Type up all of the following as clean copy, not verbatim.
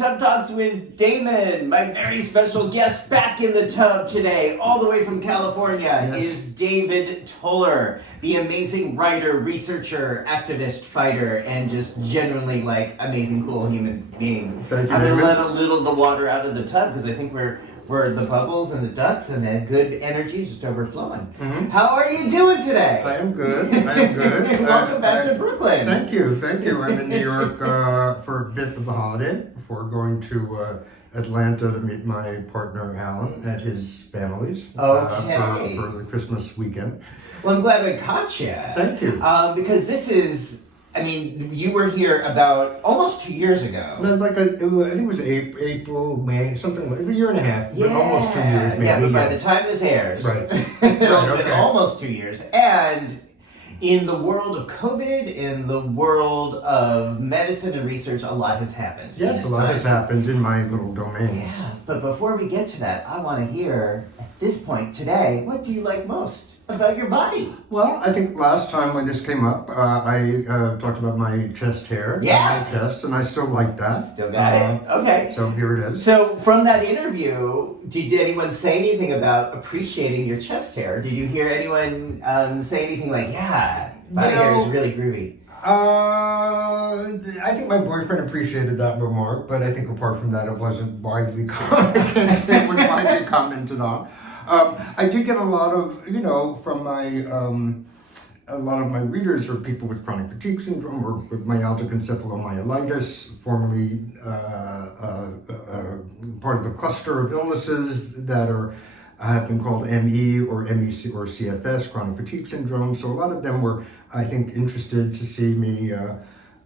Tub Talks with Damon. My very special guest back in the tub today, all the way from California, is David Tuller, the amazing writer, researcher, activist, fighter, and just genuinely amazing, cool human being. Thank you. I'm going to let a little of the water out of the tub because I think we're the bubbles and the ducks and the good energy just overflowing. Mm-hmm. How are you doing today? I am good. Welcome back to Brooklyn. Thank you. I'm in New York for a bit of a holiday before going to Atlanta to meet my partner Alan at his family's for the Christmas weekend. Well, I'm glad I caught you. Thank you. Because this is, you were here about almost 2 years ago. No, it's I think it was April, May, something like a year and a half, but almost 2 years maybe. Yeah, but by the time this airs, right. It'll been almost 2 years. And in the world of COVID, in the world of medicine and research, a lot has happened. Yes, a lot has happened in my little domain. Yeah, but before we get to that, I want to hear, at this point today, what do you like most about your body? Well, I think last time when this came up, I talked about my chest hair. Yeah. My chest, and I still like that. Still got it? Okay. So here it is. So from that interview, did anyone say anything about appreciating your chest hair? Did you hear anyone say anything like, yeah, body hair is really groovy? I think my boyfriend appreciated that remark, but I think apart from that, it wasn't widely commented on. I did get a lot of, from my, a lot of my readers are people with chronic fatigue syndrome or with myalgic encephalomyelitis, formerly part of the cluster of illnesses that have been called ME or MEC or CFS, chronic fatigue syndrome. So a lot of them were, I think, interested to see me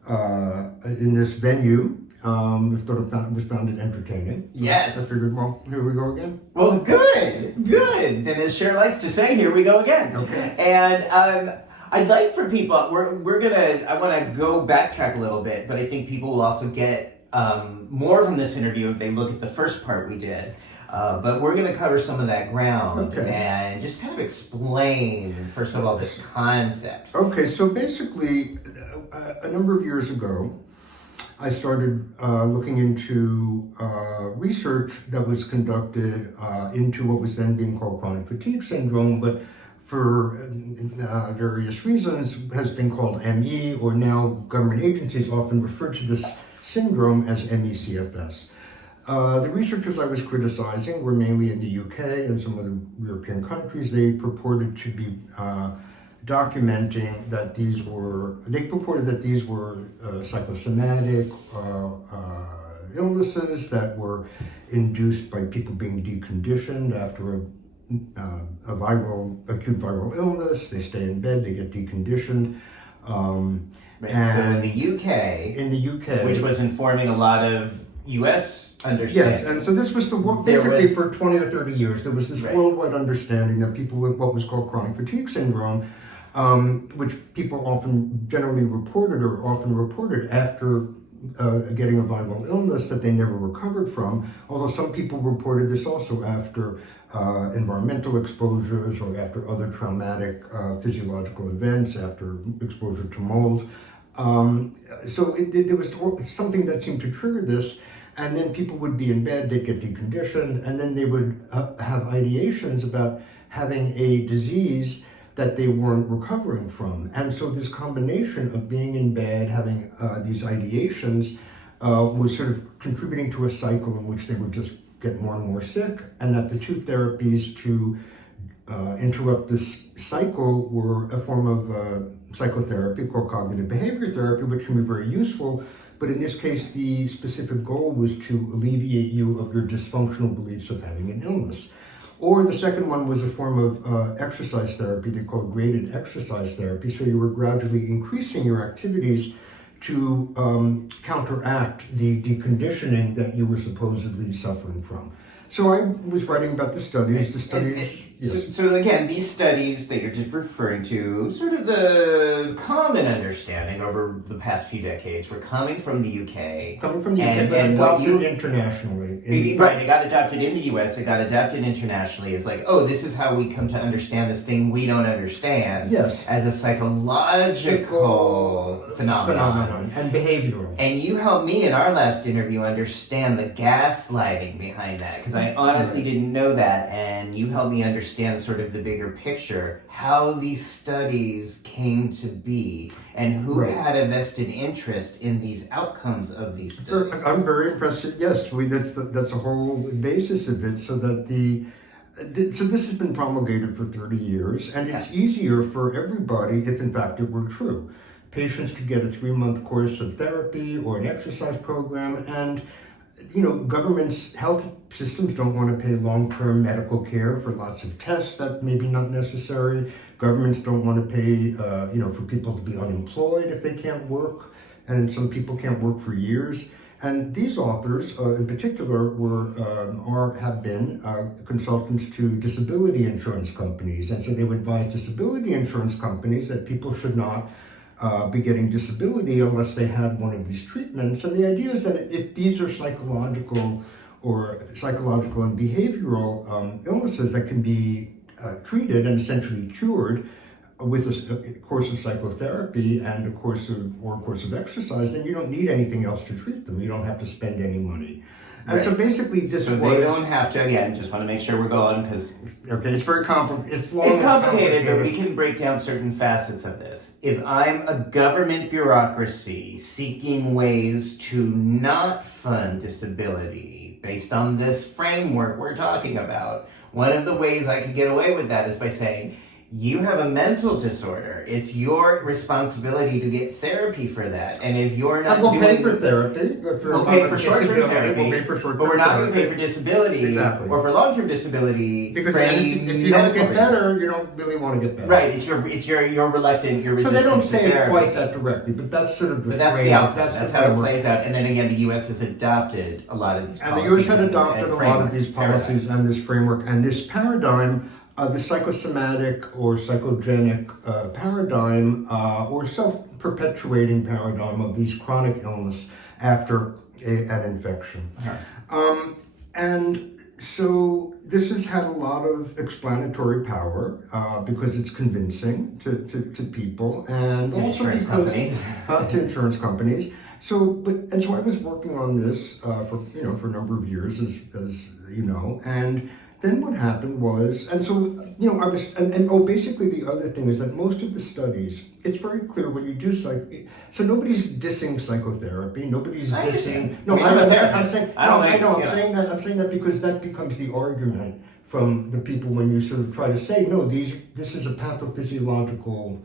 in this venue. Was found it entertaining. Yes. I figured, well, here we go again. Well, good. And as Cher likes to say, here we go again. Okay. And I'd like for people, I want to go backtrack a little bit, but I think people will also get more from this interview if they look at the first part we did. But we're going to cover some of that ground and just kind of explain, first of all, this concept. Okay, so basically, a number of years ago, I started looking into research that was conducted into what was then being called chronic fatigue syndrome, but for various reasons has been called ME, or now government agencies often refer to this syndrome as ME-CFS. The researchers I was criticizing were mainly in the UK and some other European countries. They purported to be documenting that these were psychosomatic illnesses that were induced by people being deconditioned after acute viral illness. They stay in bed, they get deconditioned. So in the UK, which was informing a lot of U.S. understanding. Yes, and so this was basically for 20 or 30 years, there was this worldwide understanding that people with what was called chronic fatigue syndrome, which people often reported after getting a viral illness that they never recovered from, although some people reported this also after environmental exposures or after other traumatic physiological events, after exposure to mold. So there was something that seemed to trigger this, and then people would be in bed, they'd get deconditioned, and then they would have ideations about having a disease that they weren't recovering from. And so this combination of being in bed, having these ideations, was sort of contributing to a cycle in which they would just get more and more sick, and that the two therapies to interrupt this cycle were a form of psychotherapy called cognitive behavior therapy, which can be very useful. But in this case, the specific goal was to alleviate you of your dysfunctional beliefs of having an illness. Or the second one was a form of exercise therapy they called graded exercise therapy. So you were gradually increasing your activities to counteract the deconditioning that you were supposedly suffering from. So I was writing about the studies. Yes. So again, these studies that you're just referring to, sort of the common understanding over the past few decades, were coming from the UK. Coming from the UK, and but adopted you internationally. Right, it got adopted in the US, it got adopted internationally. It's like, oh, this is how we come to understand this thing we don't understand. Yes. As a psychological phenomenon. And behavioral. And you helped me in our last interview understand the gaslighting behind that, because I honestly didn't know that, and you helped me understand sort of the bigger picture, how these studies came to be, and who had a vested interest in these outcomes of these studies. I'm very impressed. Yes, that's a whole basis of it, so that so this has been promulgated for 30 years, and it's easier for everybody if in fact it were true. Patients could get a 3-month course of therapy or an exercise program, and governments, health systems don't want to pay long-term medical care for lots of tests that may be not necessary. Governments don't want to pay, for people to be unemployed if they can't work, and some people can't work for years. And these authors, in particular, have been consultants to disability insurance companies, and so they would advise disability insurance companies that people should not be getting disability unless they had one of these treatments. And the idea is that if these are psychological and behavioral illnesses that can be treated and essentially cured with a course of psychotherapy and a course of exercise, then you don't need anything else to treat them. You don't have to spend any money. And so basically they don't have to, again, just want to make sure we're going, because... Okay, it's very complicated. It's complicated, but we can break down certain facets of this. If I'm a government bureaucracy seeking ways to not fund disability based on this framework we're talking about, one of the ways I could get away with that is by saying, you have a mental disorder. It's your responsibility to get therapy for that. And if you're not we'll pay for therapy. We'll pay for short-term therapy. But we're not going to pay for disability or for long-term disability. Because if you don't get better, you don't really want to get better. Right. You're reluctant. You're resistant. So they don't say it quite that directly, but that's sort of the. But that's the outcome. That's how it plays out. And then again, the U.S. has adopted a lot of these policies. And the U.S. had adopted a lot of these policies and this framework and this paradigm. The psychosomatic or psychogenic paradigm or self-perpetuating paradigm of these chronic illness after an infection. And so this has had a lot of explanatory power because it's convincing to people and also because to insurance companies. So I was working on this for a number of years, as you know, and then what happened was, and so, basically the other thing is that most of the studies, it's very clear when you do so nobody's dissing psychotherapy, nobody's dissing, I'm saying that because that becomes the argument from the people when you sort of try to say, no, this is a pathophysiological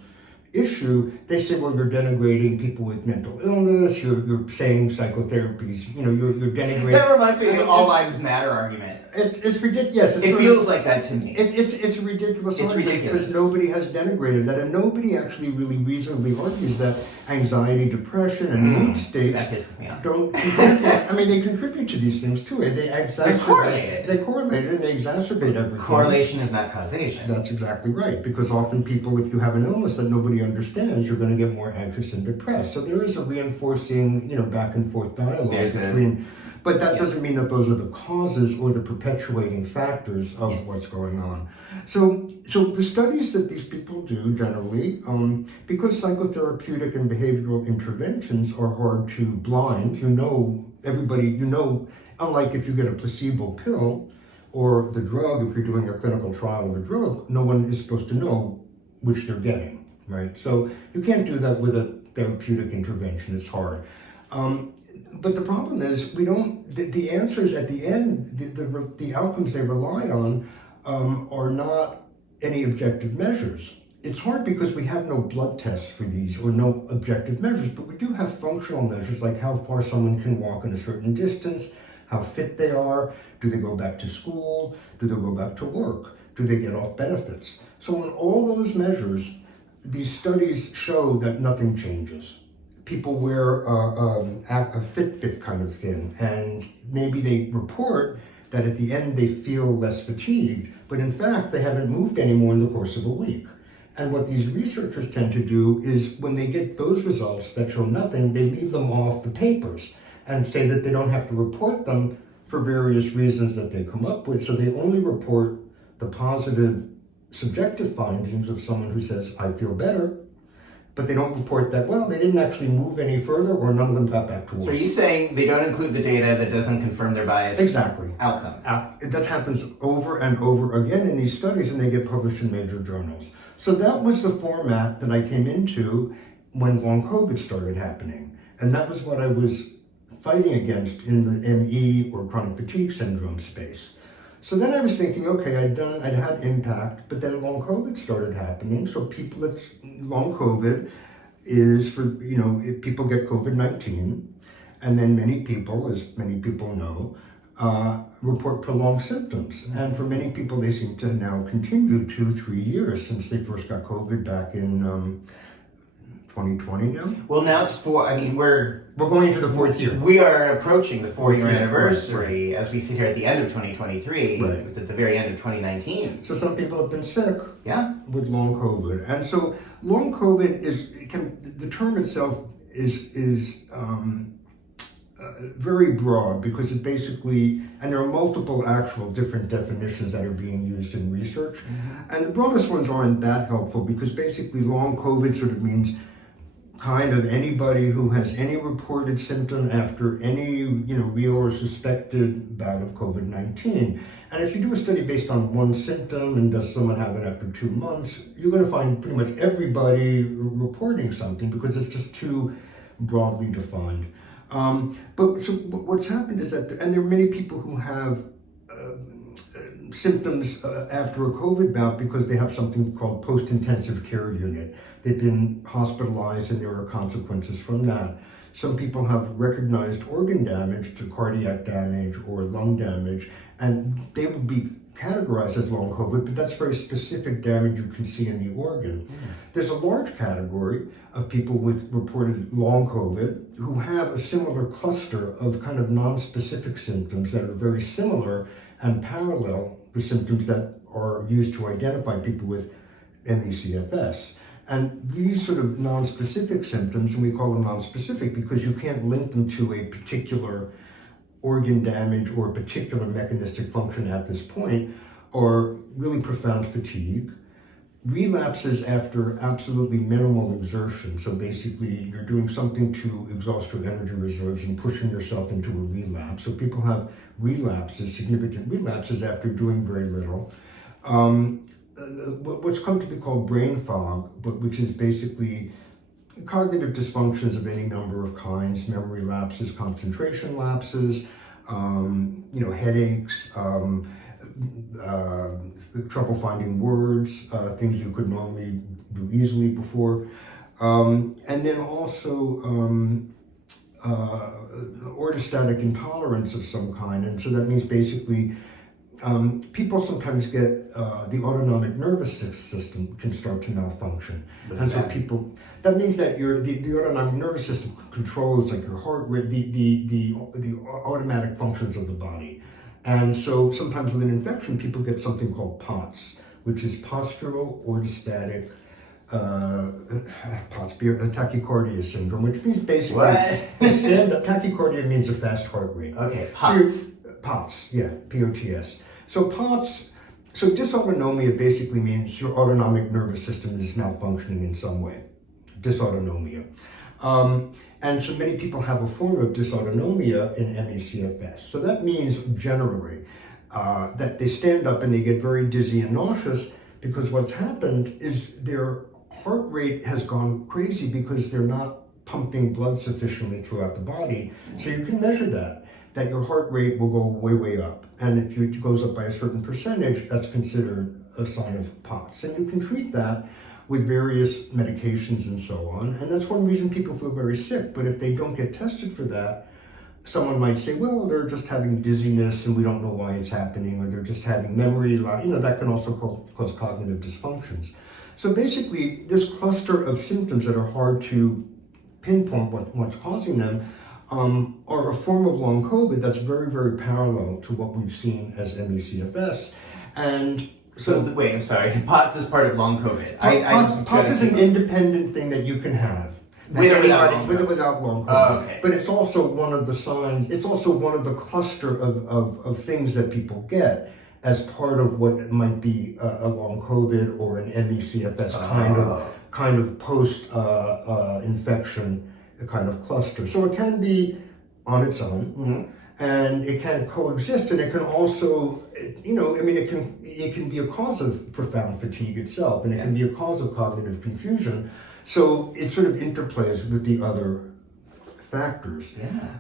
issue. They say, well, you're denigrating people with mental illness, you're saying psychotherapies, you're denigrating. That reminds me of the all lives matter argument. It's ridiculous. Yes, it feels like that to me. It's a ridiculous argument because nobody has denigrated that, and nobody actually really reasonably argues that anxiety, depression, and mood states don't contribute. I mean, they contribute to these things too. They correlate and they exacerbate everything. Correlation is not causation. That's exactly right, because often people, if you have an illness that nobody understands, you're going to get more anxious and depressed. So there is a reinforcing, back and forth dialogue between. But that doesn't mean that those are the causes or the perpetuating factors of what's going on. So the studies that these people do generally, because psychotherapeutic and behavioral interventions are hard to blind, unlike if you get a placebo pill or the drug, if you're doing a clinical trial of a drug, no one is supposed to know which they're getting, right? So you can't do that with a therapeutic intervention, it's hard. But the problem is the answers at the end, the outcomes they rely on are not any objective measures. It's hard because we have no blood tests for these or no objective measures, but we do have functional measures like how far someone can walk in a certain distance, how fit they are, do they go back to school, do they go back to work, do they get off benefits. So in all those measures, these studies show that nothing changes. People wear a Fitbit kind of thing, and maybe they report that at the end they feel less fatigued, but in fact they haven't moved anymore in the course of a week. And what these researchers tend to do is when they get those results that show nothing, they leave them off the papers and say that they don't have to report them for various reasons that they come up with. So they only report the positive subjective findings of someone who says, I feel better, but they don't report that, well, they didn't actually move any further or none of them got back to work. So are you saying they don't include the data that doesn't confirm their bias Exactly. outcome? That happens over and over again in these studies, and they get published in major journals. So that was the format that I came into when long COVID started happening. And that was what I was fighting against in the ME or chronic fatigue syndrome space. So then I was thinking, okay, I'd had impact, but then long COVID started happening. So long COVID is for, if people get COVID-19, and then many people, as many people know, report prolonged symptoms. And for many people, they seem to now continue 2-3 years since they first got COVID back in 2020 now. Well, now it's we're going into the fourth year. We are approaching the 4-year anniversary right. as we sit here at the end of 2023. Right. It was at the very end of 2019. So some people have been sick with long COVID. And so long COVID the term itself is very broad because it basically, and there are multiple actual different definitions that are being used in research. Mm-hmm. And the broadest ones aren't that helpful because basically long COVID sort of means kind of anybody who has any reported symptom after any real or suspected bout of COVID-19. And if you do a study based on one symptom and does someone have it after 2 months, you're going to find pretty much everybody reporting something because it's just too broadly defined. But what's happened is that, and there are many people who have symptoms after a COVID bout because they have something called post-intensive care unit. They've been hospitalized and there are consequences from that. Some people have recognized organ damage to cardiac damage or lung damage, and they will be categorized as long COVID, but that's very specific damage you can see in the organ. There's a large category of people with reported long COVID who have a similar cluster of kind of non-specific symptoms that are very similar and parallel the symptoms that are used to identify people with ME/CFS. And these sort of non-specific symptoms, and we call them non-specific because you can't link them to a particular organ damage or a particular mechanistic function at this point, are really profound fatigue, relapses after absolutely minimal exertion. So basically you're doing something to exhaust your energy reserves and pushing yourself into a relapse. So people have relapses, significant relapses after doing very little. What's come to be called brain fog, but which is basically cognitive dysfunctions of any number of kinds, memory lapses, concentration lapses, headaches, trouble finding words, things you could normally do easily before. And then also orthostatic intolerance of some kind. And so that means basically people sometimes get the autonomic nervous system can start to malfunction. And so that means that the autonomic nervous system controls like your heart rate, the automatic functions of the body. And so sometimes with an infection, people get something called POTS, which is postural orthostatic tachycardia syndrome, which means basically tachycardia means a fast heart rate. Okay, POTS. POTS, yeah, POTS. So POTS, so dysautonomia basically means your autonomic nervous system is malfunctioning in some way. Dysautonomia. And so many people have a form of dysautonomia in ME/CFS. So that means generally that they stand up and they get very dizzy and nauseous because what's happened is their heart rate has gone crazy because they're not pumping blood sufficiently throughout the body. So you can measure that your heart rate will go way, way up. And if it goes up by a certain percentage, that's considered a sign of POTS. And you can treat that with various medications and so on. And that's one reason people feel very sick. But if they don't get tested for that, someone might say, well, they're just having dizziness and we don't know why it's happening, or they're just having memory loss. That can also cause cognitive dysfunctions. So basically, this cluster of symptoms that are hard to pinpoint what's causing them are a form of long COVID that's very, very parallel to what we've seen as ME/CFS. And So wait, I'm sorry. POTS is part of long COVID. POTS is an independent thing that you can have. With or without long COVID. Oh, okay. But it's also one of the signs, it's also one of the cluster of things that people get as part of what might be a long COVID or an ME/CFS kind of post infection kind of cluster. So it can be on its own, and it can coexist, and it can also, it can be a cause of profound fatigue itself, and it can be a cause of cognitive confusion. So it sort of interplays with the other factors. Yeah.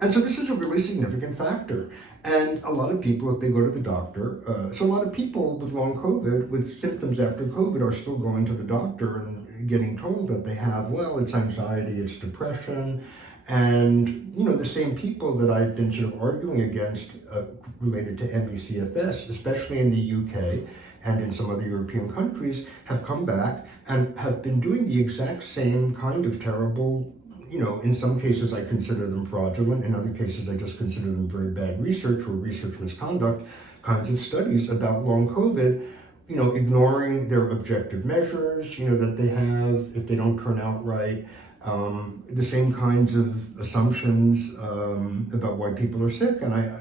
And so this is a really significant factor. And a lot of people, if they go to the doctor, so a lot of people with long COVID, with symptoms after COVID, are still going to the doctor and getting told that they have, well, it's anxiety, it's depression. And, the same people that I've been sort of arguing against related to ME/CFS, especially in the UK and in some other European countries, have come back and have been doing the exact same kind of terrible, in some cases I consider them fraudulent, in other cases I just consider them very bad research or research misconduct kinds of studies about long COVID, ignoring their objective measures, that they have if they don't turn out right. The same kinds of assumptions about why people are sick, and I've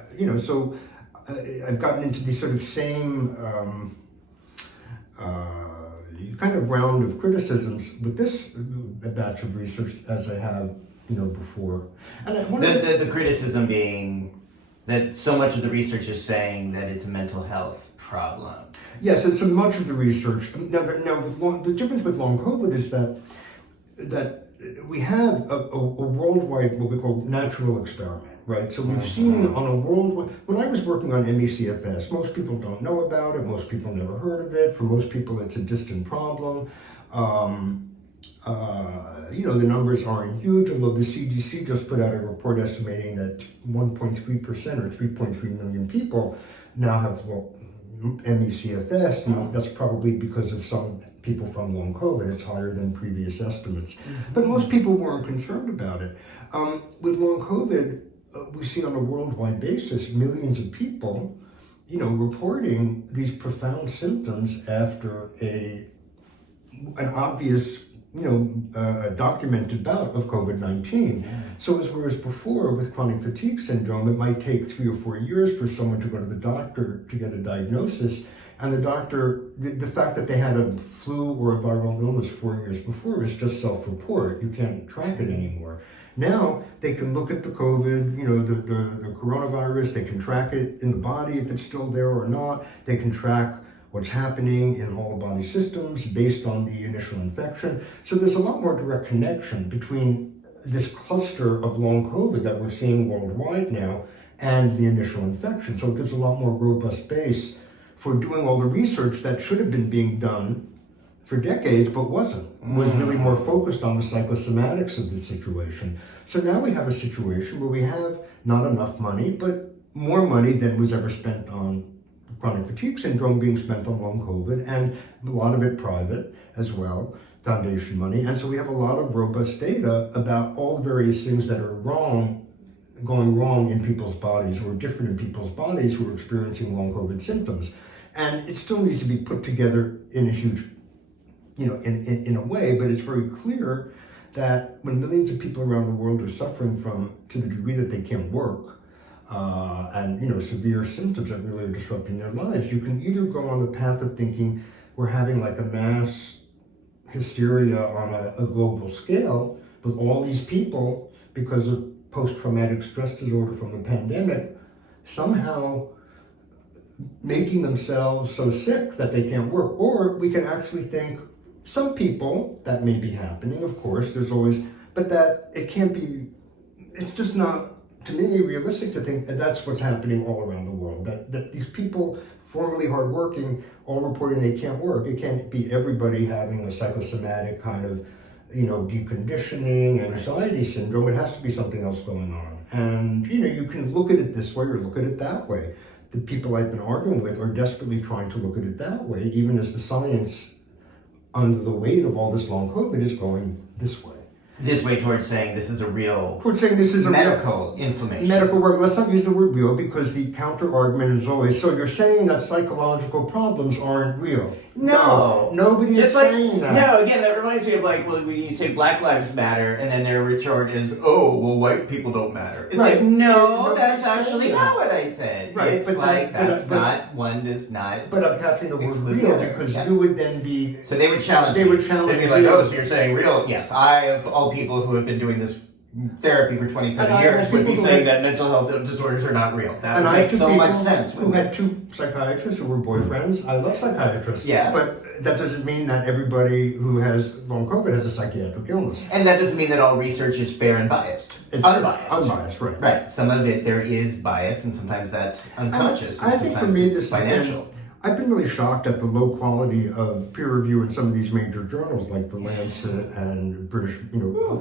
gotten into these sort of same kind of round of criticisms with this batch of research as I have, before. And the criticism being that so much of the research is saying that it's a mental health problem. Yes, and so much of the research. Now the difference with long COVID is that we have a worldwide, what we call natural experiment, right? So we've seen on a worldwide, when I was working on ME/CFS, most people don't know about it, most people never heard of it, for most people it's a distant problem. The numbers aren't huge, although the CDC just put out a report estimating that 1.3% or 3.3 million people now have ME/CFS. That's probably because of some people from long COVID. It's higher than previous estimates. But most people weren't concerned about it. With long COVID, we see on a worldwide basis millions of people, reporting these profound symptoms after an obvious, documented bout of COVID-19. Yeah. So whereas before with chronic fatigue syndrome, it might take 3 or 4 years for someone to go to the doctor to get a diagnosis. And the doctor, the fact that they had a flu or a viral illness 4 years before is just self-report. You can't track it anymore. Now they can look at the COVID, the coronavirus, they can track it in the body if it's still there or not. They can track what's happening in all the body systems based on the initial infection. So there's a lot more direct connection between this cluster of long COVID that we're seeing worldwide now and the initial infection. So it gives a lot more robust base for doing all the research that should have been being done for decades, but wasn't. Was really more focused on the psychosomatics of the situation. So now we have a situation where we have not enough money, but more money than was ever spent on chronic fatigue syndrome being spent on long COVID, and a lot of it private as well, foundation money. And so we have a lot of robust data about all the various things that are going wrong in people's bodies or different in people's bodies who are experiencing long COVID symptoms. And it still needs to be put together in a huge, in a way, but it's very clear that when millions of people around the world are suffering from, to the degree that they can't work, and severe symptoms that really are disrupting their lives, you can either go on the path of thinking we're having like a mass hysteria on a global scale with all these people because of post-traumatic stress disorder from the pandemic somehow making themselves so sick that they can't work. Or we can actually think some people, that may be happening, of course, there's always, but that it can't be, it's just not, to me, realistic to think that that's what's happening all around the world. That these people, formerly hardworking, all reporting they can't work. It can't be everybody having a psychosomatic kind of, deconditioning, anxiety syndrome. It has to be something else going on. And, you can look at it this way or look at it that way. The people I've been arguing with are desperately trying to look at it that way, even as the science, under the weight of all this long COVID, is going this way. this way towards saying this is a real Towards saying this is a medical inflammation. Medical word. Let's not use the word real because the counter argument is always, so you're saying that psychological problems aren't real. No. Nobody is saying that. No, again, that reminds me of like when you say Black Lives Matter and then their retort is, oh, well, white people don't matter. It's Right. like, no, Nobody's that's saying actually that. not what I said. Right, It's but like, that's- one does not. But I'm capturing the word Exclude real the other. because Yeah. you would then be... So they would challenge They me. would challenge They'd be like, you. oh, so you're saying real? Yes, I, of all people who have been doing this therapy for 27 And I years, have would be people saying who- that mental health disorders are not real. That And would I make had so two much people sense. who had two psychiatrists who were boyfriends. I love psychiatrists. Yeah. But that doesn't mean that everybody who has long COVID has a psychiatric illness. And that doesn't mean that all research is fair and biased. It's Unbiased. Unbiased, right. Right. Some of it there is bias, and sometimes that's unconscious. I And think for sometimes me it's this has financial. I've been really shocked at the low quality of peer review in some of these major journals like the Lancet and British,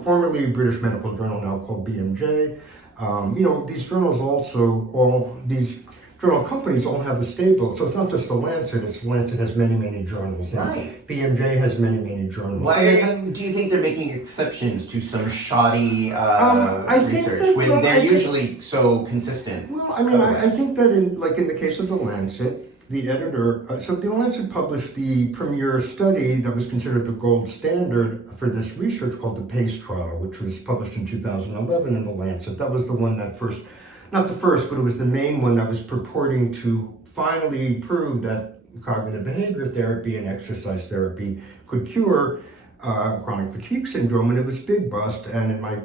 formerly British Medical Journal, now called BMJ. These journals these journal companies all have a stable. So it's not just the Lancet, it's Lancet has many, many journals. Right. BMJ has many, many journals. Why do you think they're making exceptions to some shoddy I think research that- when well, they're I think- usually so consistent? Well, I mean, I think that in the case of the Lancet, the editor, so the Lancet published the premier study that was considered the gold standard for this research called the PACE trial, which was published in 2011 in the Lancet. That was the one that not the first, but it was the main one that was purporting to finally prove that cognitive behavior therapy and exercise therapy could cure chronic fatigue syndrome, and it was big bust, and in my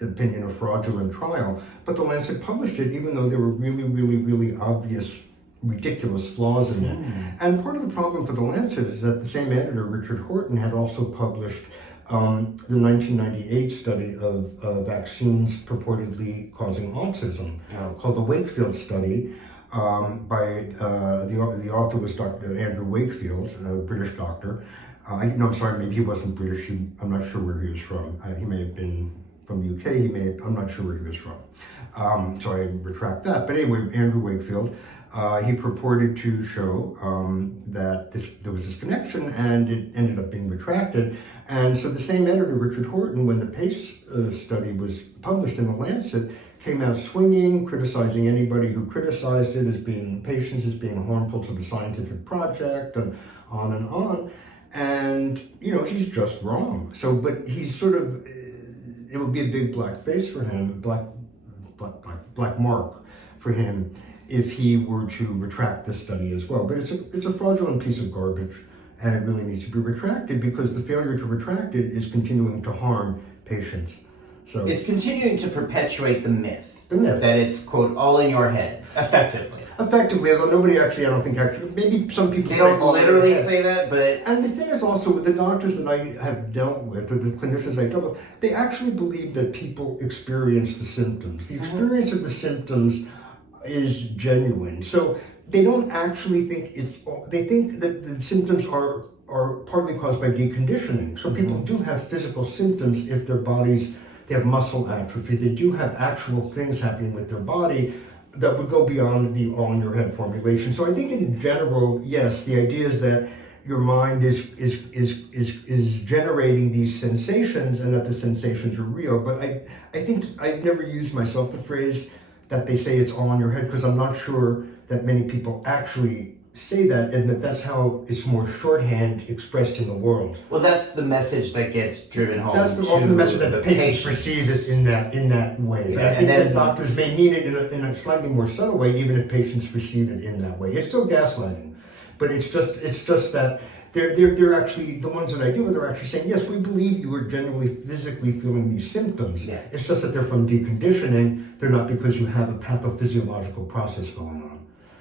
opinion, a fraudulent trial. But the Lancet published it, even though there were really, really, really obvious ridiculous flaws in it. And part of the problem for the Lancet is that the same editor, Richard Horton, had also published the 1998 study of vaccines purportedly causing autism, called the Wakefield study. By the author was Dr. Andrew Wakefield, a British doctor. I'm sorry, maybe he wasn't British. I'm not sure where he was from. He may have been from the UK. I'm not sure where he was from. So I retract that. But anyway, Andrew Wakefield. He purported to show that there was this connection, and it ended up being retracted. And so the same editor, Richard Horton, when the PACE study was published in the Lancet, came out swinging, criticizing anybody who criticized it as being patients, as being harmful to the scientific project, and on and on. And he's just wrong. So, but he's sort of, it would be a big black face for him, black mark for him, if he were to retract this study as well. But it's a fraudulent piece of garbage, and it really needs to be retracted because the failure to retract it is continuing to harm patients. So It's continuing to perpetuate the myth. The myth. That it's, quote, all in your head, effectively. Effectively, although nobody actually, I don't think actually, maybe some people They say don't all in their literally head. say that, but And the thing is also, with the doctors that I have dealt with, or the clinicians I dealt with, they actually believe that people experience the symptoms. The experience of the symptoms is genuine. So they don't actually think they think that the symptoms are partly caused by deconditioning. So people do have physical symptoms if their bodies, they have muscle atrophy, they do have actual things happening with their body that would go beyond the all in your head formulation. So I think in general, yes, the idea is that your mind is generating these sensations and that the sensations are real. But I think I've never used myself the phrase that they say it's all in your head, because I'm not sure that many people actually say that, and that's how it's more shorthand expressed in the world. well, that's the message that gets driven home. That's often the message that the patients perceive it in that way. But Yeah, I think and then- that doctors may mean it in a slightly more subtle way, even if patients perceive it in that way. It's still gaslighting, but it's just that they're actually, the ones that I deal with are actually saying, yes, we believe you are genuinely physically feeling these symptoms. Yeah. It's just that they're from deconditioning. They're not because you have a pathophysiological process going on.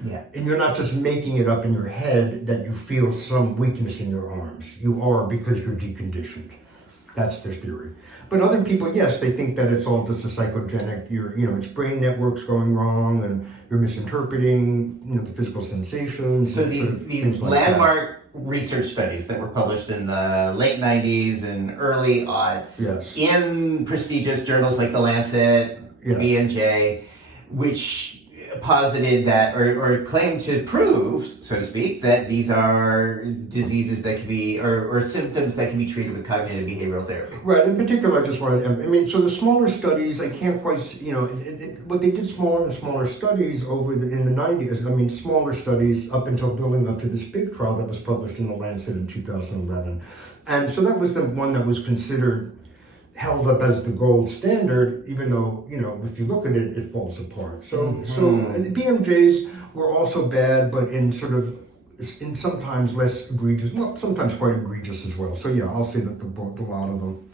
Yeah. And you're not just making it up in your head that you feel some weakness in your arms. You are, because you're deconditioned. That's their theory. But other people, yes, they think that it's all just a psychogenic, it's brain networks going wrong, and you're misinterpreting, the physical sensations. So and these sort of these things like landmark research studies that were published in the late 90s and early aughts Yes. in prestigious journals like the Lancet, Yes. B&J, which posited that, or claimed to prove, so to speak, that these are diseases that can be, or symptoms that can be treated with cognitive behavioral therapy. Right. In particular, I just wanted, I mean, so the smaller studies, I can't quite, what they did smaller and smaller studies in the 90s, I mean, smaller studies up until building up to this big trial that was published in The Lancet in 2011. And so that was the one that was considered, held up as the gold standard, even though, if you look at it, it falls apart. So the BMJs were also bad, but in sometimes less egregious, well, sometimes quite egregious as well. So yeah, I'll say that a lot of them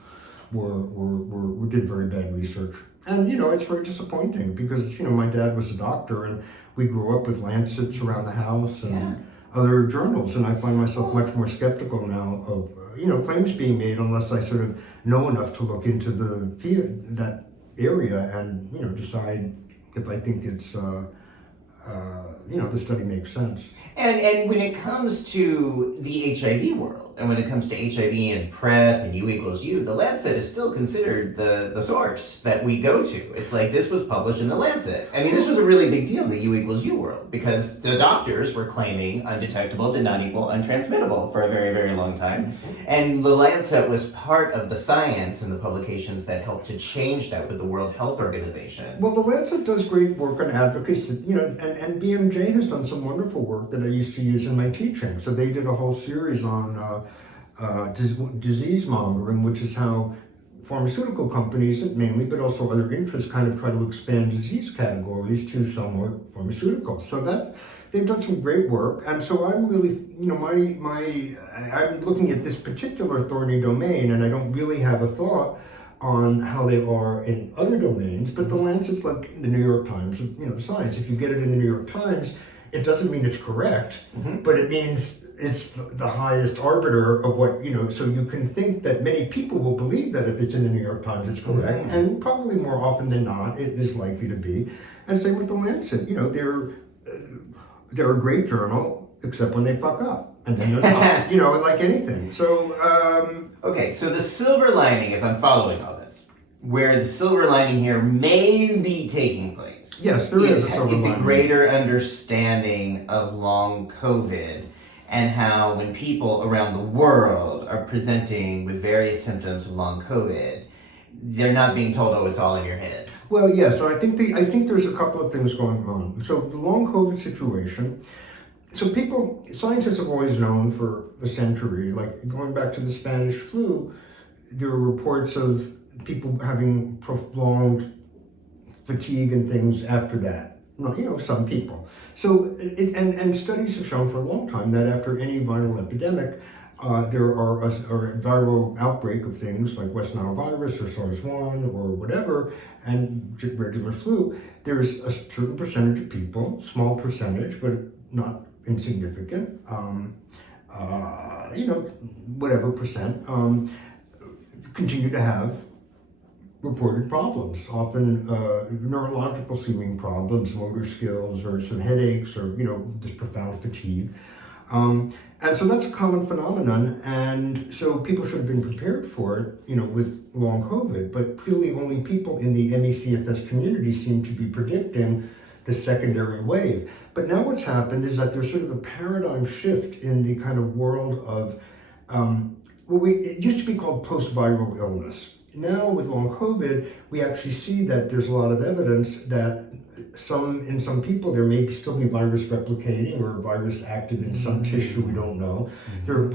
did very bad research. And, it's very disappointing because, my dad was a doctor and we grew up with Lancets around the house and other journals. And I find myself much more skeptical now of, claims being made unless I sort of know enough to look into the field, that area, and decide if I think it's the study makes sense. And when it comes to the HIV world, and when it comes to HIV and PrEP and U=U, the Lancet is still considered the source that we go to. It's like, this was published in the Lancet. I mean, this was a really big deal in the U=U world because the doctors were claiming undetectable did not equal untransmittable for a very, very long time. And the Lancet was part of the science and the publications that helped to change that with the World Health Organization. Well, the Lancet does great work on advocacy, and BMJ has done some wonderful work that I used to use in my teaching. So they did a whole series on disease mongering, which is how pharmaceutical companies mainly, but also other interests, kind of try to expand disease categories to somewhat pharmaceuticals. So that they've done some great work, and so I'm really, I'm looking at this particular thorny domain, and I don't really have a thought on how they are in other domains. But the Lancet's like the New York Times, science. If you get it in the New York Times, it doesn't mean it's correct, but it means it's the highest arbiter of what, so you can think that many people will believe that if it's in the New York Times, it's correct, and probably more often than not, it is likely to be. And same with the Lancet, they're a great journal, except when they fuck up, and then they're not, like anything. So, okay, so the silver lining, if I'm following all this, where the silver lining here may be taking place. Yes, there is a silver lining. The greater understanding of long COVID and how when people around the world are presenting with various symptoms of long COVID, they're not being told, oh, it's all in your head. Well, yes, I think there's a couple of things going on. So the long COVID situation, scientists have always known for a century, like going back to the Spanish flu, there were reports of people having prolonged fatigue and things after that. Some people. So, and studies have shown for a long time that after any viral epidemic, there are a viral outbreak of things like West Nile virus or SARS-1 or whatever, and regular flu, there's a certain percentage of people, small percentage, but not insignificant, whatever percent, continue to have reported problems, often neurological seeming problems, motor skills, or some headaches, or this profound fatigue. And so that's a common phenomenon, and so people should have been prepared for it, with long COVID, but really only people in the ME/CFS community seem to be predicting the secondary wave. But now what's happened is that there's sort of a paradigm shift in the kind of world of, it used to be called post-viral illness. Now with long COVID, we actually see that there's a lot of evidence that in some people there may still be virus replicating or virus active in some tissue we don't know. There are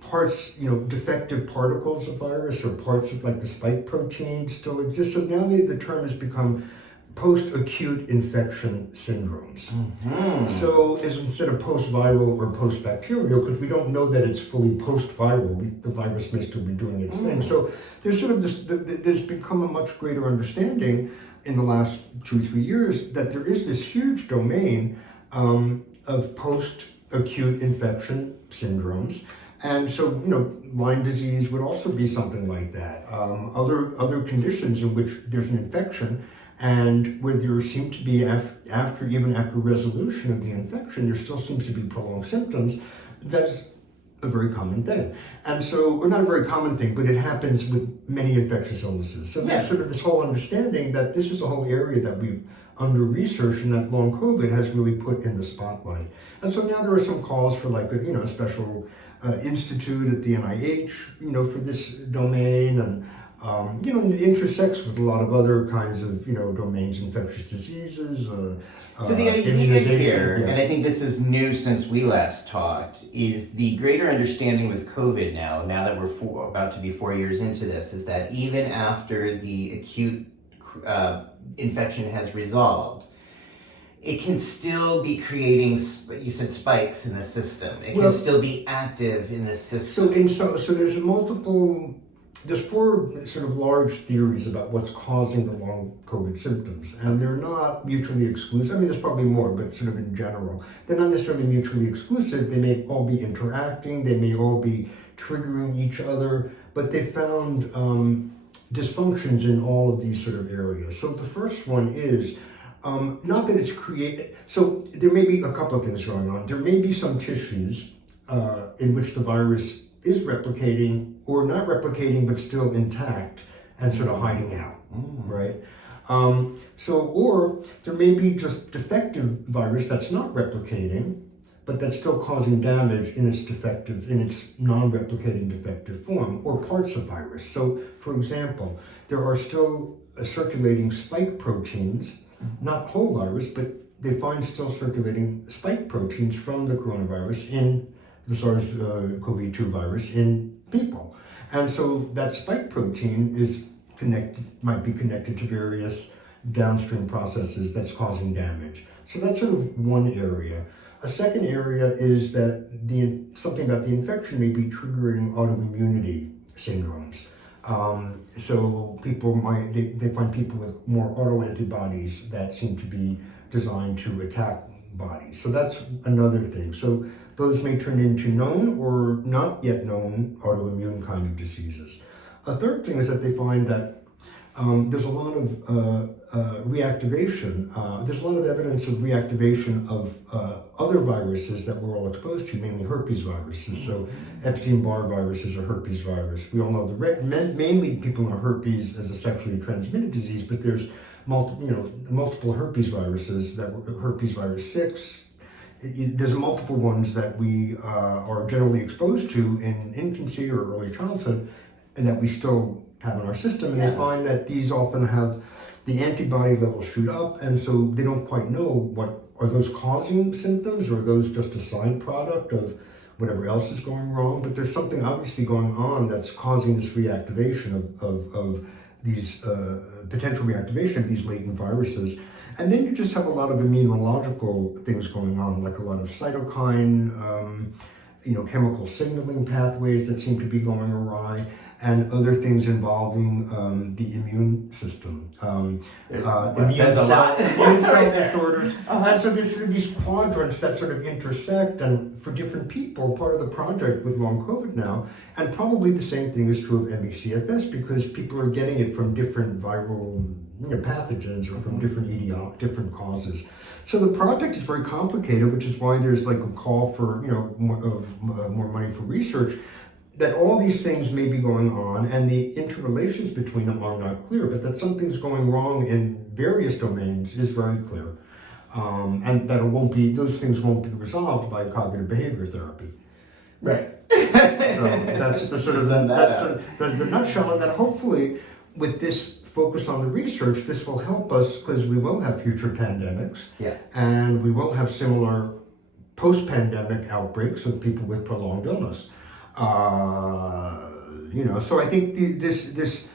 parts, defective particles of virus or parts of like the spike protein still exist. So now the term has become post-acute infection syndromes. So instead of post-viral or post-bacterial, because we don't know that it's fully post-viral, the virus may still be doing its thing. So there's sort of there's become a much greater understanding in the last 2-3 years that there is this huge domain of post-acute infection syndromes. And so, Lyme disease would also be something like that. Other conditions in which there's an infection, and where there seem to be, even after resolution of the infection, there still seems to be prolonged symptoms. That's a very common thing. And so, or not a very common thing, but it happens with many infectious illnesses. So there's sort of this whole understanding that this is a whole area that we've under research and that long COVID has really put in the spotlight. And so now there are some calls for like a special institute at the NIH, for this domain, and it intersects with a lot of other kinds of domains, infectious diseases. So the idea here, and I think this is new since we last talked, is the greater understanding with COVID now that we're about to be 4 years into this, is that even after the acute infection has resolved, it can still be creating, you said, spikes in the system. It can still be active in the system. So there's 4 sort of large theories about what's causing the long COVID symptoms, and they're not mutually exclusive. I mean, there's probably more, but sort of in general, they're not necessarily mutually exclusive. They may all be interacting, they may all be triggering each other, but they found dysfunctions in all of these sort of areas. So the first one is, not that it's created, so there may be a couple of things going on. There may be some tissues in which the virus is replicating or not replicating but still intact and sort of hiding out, right? Or there may be just defective virus that's not replicating but that's still causing damage in its non-replicating defective form, or parts of virus. So, for example, there are still circulating spike proteins, not whole virus, but they find still circulating spike proteins from the coronavirus in the SARS-CoV-2 virus in people. And so that spike protein might be connected to various downstream processes that's causing damage. So that's sort of one area. A second area is that something about the infection may be triggering autoimmunity syndromes. So they find people with more autoantibodies that seem to be designed to attack bodies. So that's another thing. So those may turn into known or not yet known autoimmune kind of diseases. A third thing is that they find that there's a lot of reactivation. There's a lot of evidence of reactivation of other viruses that we're all exposed to, mainly herpes viruses. So Epstein-Barr virus is a herpes virus. We all know mainly people know herpes as a sexually transmitted disease, but there's multiple herpes viruses, herpes virus 6. There's multiple ones that we are generally exposed to in infancy or early childhood, and that we still have in our system. And they find that these often have the antibody levels shoot up, and so they don't quite know what are those causing symptoms, or are those just a side product of whatever else is going wrong. But there's something obviously going on that's causing this reactivation of these potential reactivation of these latent viruses. And then you just have a lot of immunological things going on, like a lot of cytokine, chemical signaling pathways that seem to be going awry, and other things involving the immune system, immune cell disorders. And so there's sort of these quadrants that sort of intersect, and for different people, part of the project with long COVID now, and probably the same thing is true of ME/CFS, because people are getting it from different viral pathogens or from different causes. So the project is very complicated, which is why there's like a call for more money for research. That all these things may be going on, and the interrelations between them are not clear, but that something's going wrong in various domains is very clear, and that those things won't be resolved by cognitive behavior therapy. Right. So that's the sort of the nutshell, and that hopefully with this focus on the research, this will help us, because we will have future pandemics, and we will have similar post-pandemic outbreaks of people with prolonged illness. So I think this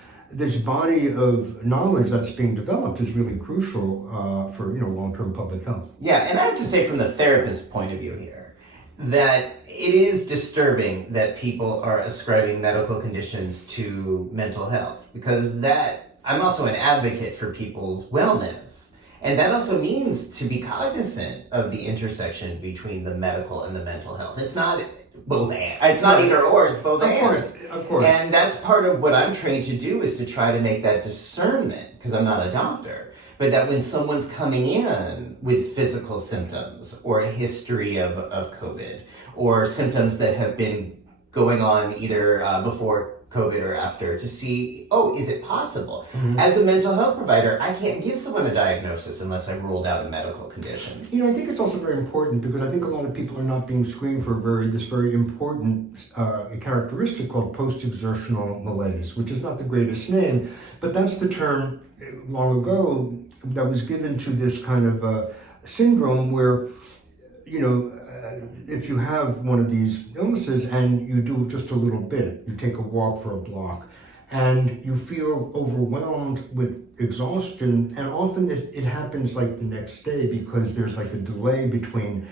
body of knowledge that's being developed is really crucial for long-term public health. Yeah, and I have to say, from the therapist point of view here, that it is disturbing that people are ascribing medical conditions to mental health, because I'm also an advocate for people's wellness. And that also means to be cognizant of the intersection between the medical and the mental health. It's not both and. It's not either or, it's both and. Of course. And that's part of what I'm trained to do, is to try to make that discernment, because I'm not a doctor, but that when someone's coming in with physical symptoms or a history of COVID, or symptoms that have been going on either before COVID or after to see, oh, is it possible? Mm-hmm. As a mental health provider, I can't give someone a diagnosis unless I've ruled out a medical condition. I think it's also very important because I think a lot of people are not being screened for this very important characteristic called post-exertional malaise, which is not the greatest name, but that's the term long ago that was given to this kind of syndrome where, if you have one of these illnesses and you do just a little bit, you take a walk for a block, and you feel overwhelmed with exhaustion, and often it happens like the next day because there's like a delay between.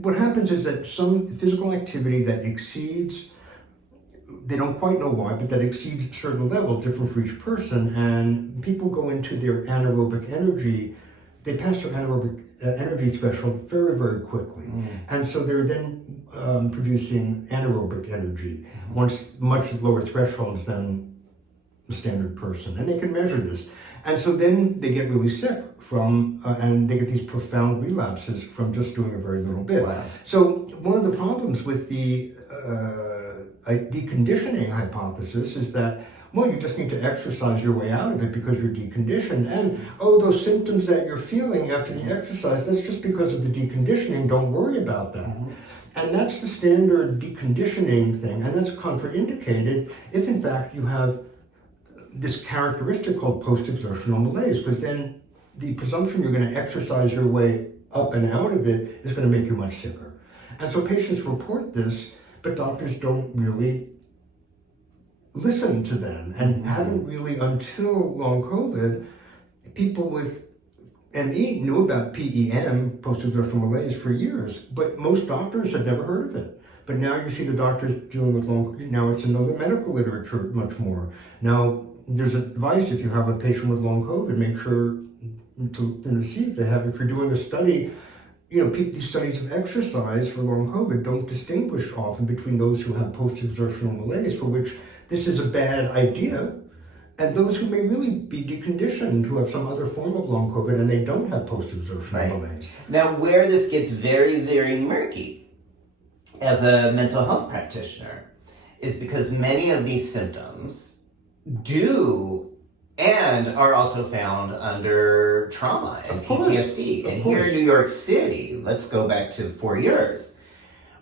What happens is that some physical activity that exceeds, they don't quite know why, but that exceeds a certain level, different for each person, and people go into their anaerobic energy. They pass their anaerobic energy threshold very, very quickly. And so they're then producing anaerobic energy, once much lower thresholds than the standard person. And they can measure this. And so then they get really sick from, and they get these profound relapses from just doing a very little bit. Wow. So one of the problems with the deconditioning hypothesis is that, well, you just need to exercise your way out of it because you're deconditioned. And, those symptoms that you're feeling after the exercise, that's just because of the deconditioning. Don't worry about that. And that's the standard deconditioning thing. And that's contraindicated if, in fact, you have this characteristic called post-exertional malaise, because then the presumption you're going to exercise your way up and out of it is going to make you much sicker. And so patients report this, but doctors don't really listen to them and haven't really, until long COVID, people with ME knew about PEM, post-exertional malaise, for years, but most doctors had never heard of it. But now you see the doctors dealing with now it's in the medical literature much more. Now, there's advice if you have a patient with long COVID, make sure to see if they have, if you're doing a study, these studies of exercise for long COVID don't distinguish often between those who have post-exertional malaise, for which this is a bad idea, and those who may really be deconditioned, who have some other form of long COVID and they don't have post-exertional malaise. Now, where this gets very, very murky as a mental health practitioner is because many of these symptoms do and are also found under trauma and PTSD. And here in New York City, let's go back to 4 years,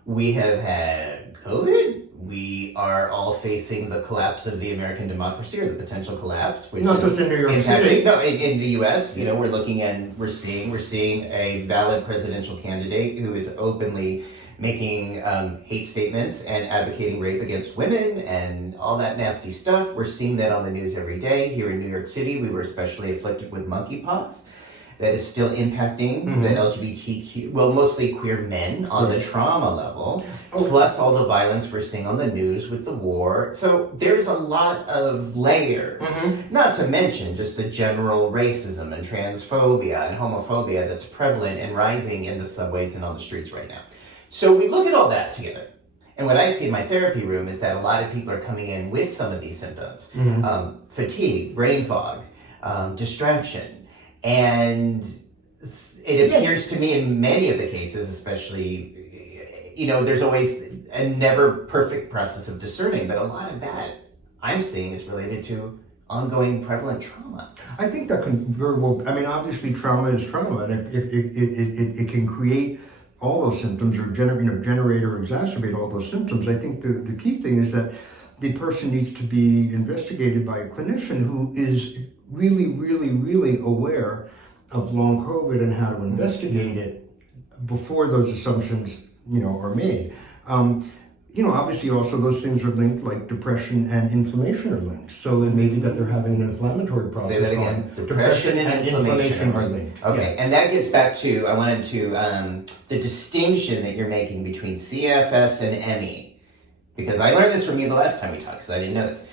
we have had COVID. We are all facing the collapse of the American democracy, or the potential collapse, which not is just in New York City. No, in the U.S. We're looking and we're seeing a valid presidential candidate who is openly making hate statements and advocating rape against women and all that nasty stuff. We're seeing that on the news every day. Here in New York City, we were especially afflicted with monkeypox. That is still impacting the LGBTQ, mostly queer men on the trauma level, plus all the violence we're seeing on the news with the war. So there's a lot of layers, not to mention just the general racism and transphobia and homophobia that's prevalent and rising in the subways and on the streets right now. So we look at all that together. And what I see in my therapy room is that a lot of people are coming in with some of these symptoms. Fatigue, brain fog, distraction. And it appears to me in many of the cases, especially, there's always a never perfect process of discerning, but a lot of that I'm seeing is related to ongoing prevalent trauma. I think that can very well, obviously trauma is trauma, and it can create all those symptoms or generate or exacerbate all those symptoms. I think the key thing is that the person needs to be investigated by a clinician who is really, really, really aware of long COVID and how to investigate it before those assumptions, are made. Obviously also those things are linked, like depression and inflammation are linked. So it may be that they're having an inflammatory process. Say that again. Depression and inflammation are linked. Okay, and that gets back to, I wanted to, the distinction that you're making between CFS and ME. Because I learned this from you the last time we talked, because I didn't know this.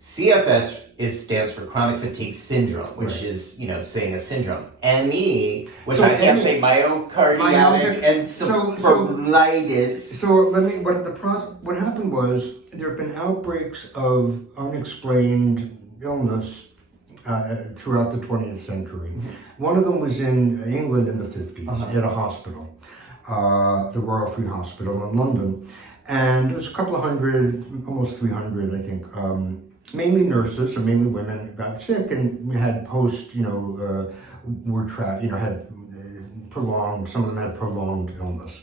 CFS stands for chronic fatigue syndrome, which is, saying a syndrome. ME, which I can't say myocardial encephalitis. So what happened was there have been outbreaks of unexplained illness throughout the 20th century. One of them was in England in the 50s at a hospital, the Royal Free Hospital in London. And it was a couple of hundred, almost 300, I think, mainly nurses or mainly women got sick and had had prolonged, some of them had prolonged illness.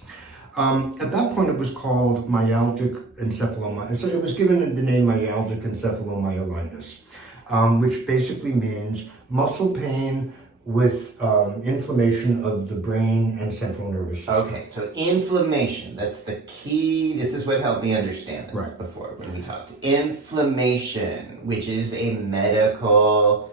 At that point, it was called myalgic encephalomyelitis. So it was given the name myalgic encephalomyelitis, which basically means muscle pain with inflammation of the brain and central nervous system. Okay, so inflammation, that's the key. This is what helped me understand this before when we talked. Inflammation, which is a medical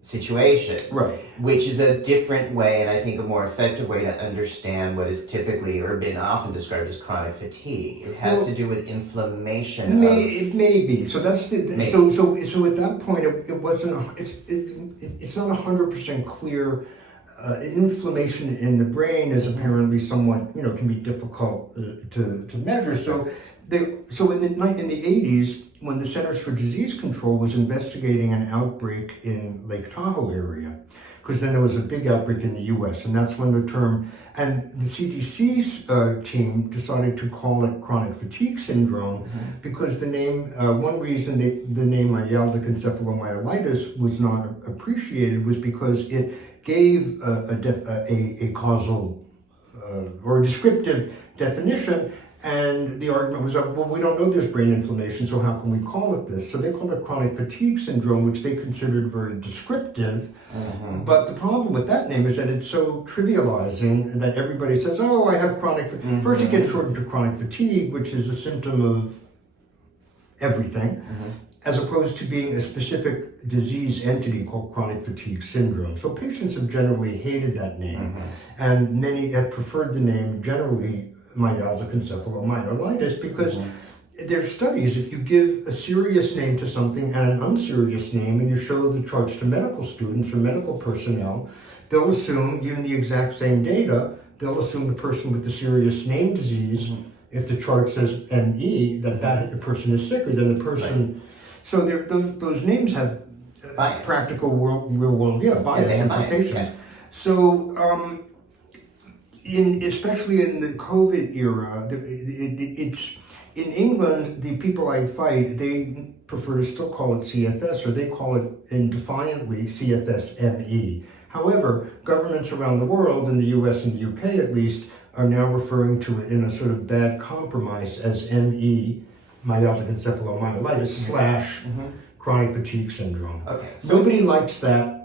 situation. Right. Which is a different way, and I think a more effective way to understand what is typically or been often described as chronic fatigue. It has to do with inflammation. It may be. So that's so at that point it wasn't. It's not 100% clear. Inflammation in the brain is apparently somewhat can be difficult to measure. So in the 80s, when the Centers for Disease Control was investigating an outbreak in Lake Tahoe area, because then there was a big outbreak in the U.S., and that's when the term, and the CDC's team decided to call it chronic fatigue syndrome, because the name, one reason the name myalgic encephalomyelitis was not appreciated was because it gave a causal or a descriptive definition. And the argument was, well, we don't know there's brain inflammation, so how can we call it this? So they called it chronic fatigue syndrome, which they considered very descriptive. But the problem with that name is that it's so trivializing that everybody says, oh, I have chronic fatigue. First it gets shortened to chronic fatigue, which is a symptom of everything, as opposed to being a specific disease entity called chronic fatigue syndrome. So patients have generally hated that name, and many have preferred the name generally myalgic encephalomyelitis, because there are studies, if you give a serious name to something and an unserious name and you show the charts to medical students or medical personnel, they'll assume, given the exact same data, they'll assume the person with the serious name disease, if the chart says ME, that person is sicker than the person. So those names have practical real world bias implications. Bias. So especially in the COVID era, it's in England, the people I fight, they prefer to still call it CFS, or they call it defiantly CFS-ME. However, governments around the world, in the US and the UK at least, are now referring to it in a sort of bad compromise as ME, myalgic encephalomyelitis / chronic fatigue syndrome. Okay. So nobody likes that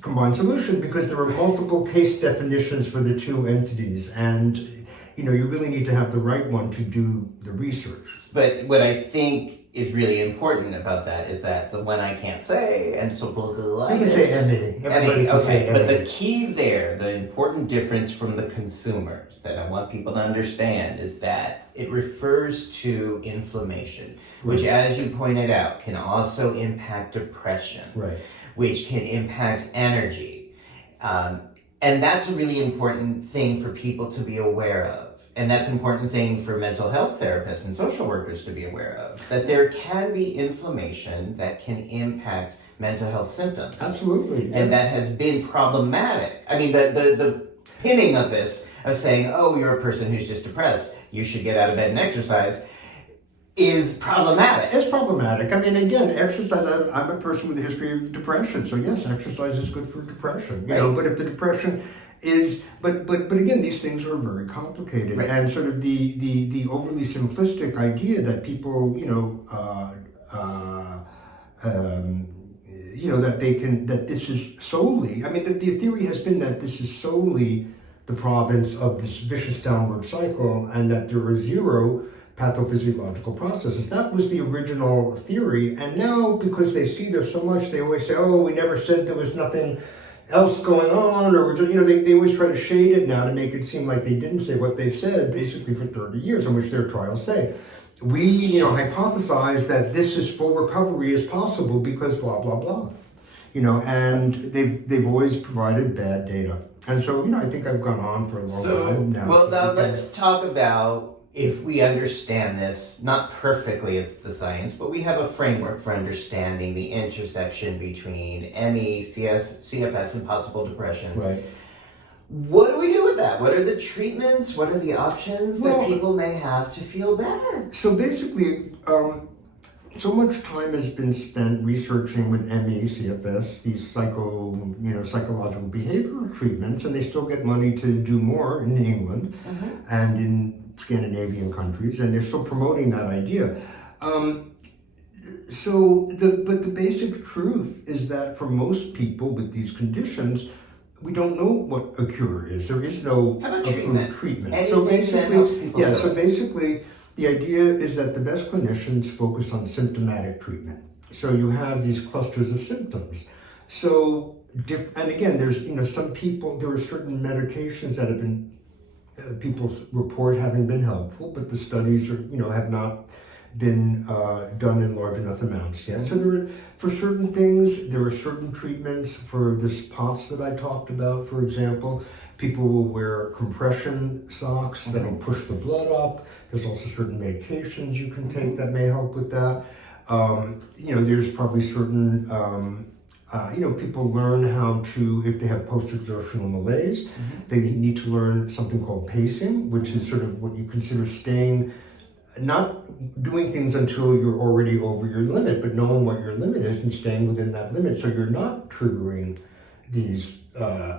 combined solution because there are multiple case definitions for the two entities, and you really need to have the right one to do the research. But what I think is really important about that is that the one I can't say, encephalomyelitis. You can say ME. Everybody can say ME. But the key there, the important difference from the consumers that I want people to understand is that it refers to inflammation, which, as you pointed out, can also impact depression. Right. Which can impact energy. And that's a really important thing for people to be aware of. And that's an important thing for mental health therapists and social workers to be aware of, that there can be inflammation that can impact mental health symptoms. Absolutely. Yeah. And that has been problematic. I mean, the pinning of this, of saying, oh, you're a person who's just depressed, you should get out of bed and exercise, is problematic. It's problematic. I mean, again, exercise, I'm a person with a history of depression, so yes, exercise is good for depression. You know, but if the depression is, but again, these things are very complicated, and sort of the overly simplistic idea that people, that this is solely, I mean, the theory has been that this is solely the province of this vicious downward cycle, and that there are zero pathophysiological processes. That was the original theory, and now because they see there's so much, they always say, oh, we never said there was nothing else going on, or they always try to shade it now to make it seem like they didn't say what they've said basically for 30 years, in which their trials say. We, hypothesize that this is full recovery is possible because blah, blah, blah. And they've always provided bad data. And so, I think I've gone on for a long time now. Well, now let's talk about, if we understand this, not perfectly as the science, but we have a framework for understanding the intersection between ME, CFS, and possible depression. Right. what do we do with that? What are the treatments? What are the options that people may have to feel better? So basically, so much time has been spent researching with ME, CFS, these psychological behavioral treatments, and they still get money to do more in England and in Scandinavian countries, and they're still promoting that idea. But the basic truth is that for most people with these conditions, we don't know what a cure is. There is no approved treatment. So basically, the idea is that the best clinicians focus on symptomatic treatment. So you have these clusters of symptoms. So, and again, there's, some people, there are certain medications that have been, people report having been helpful, but the studies are, have not been done in large enough amounts yet. So for certain things, there are certain treatments for the spots that I talked about, for example. People will wear compression socks that'll push the blood up. There's also certain medications you can take that may help with that. There's probably certain, people learn how to, if they have post-exertional malaise, they need to learn something called pacing, which is sort of what you consider not doing things until you're already over your limit, but knowing what your limit is and staying within that limit so you're not triggering these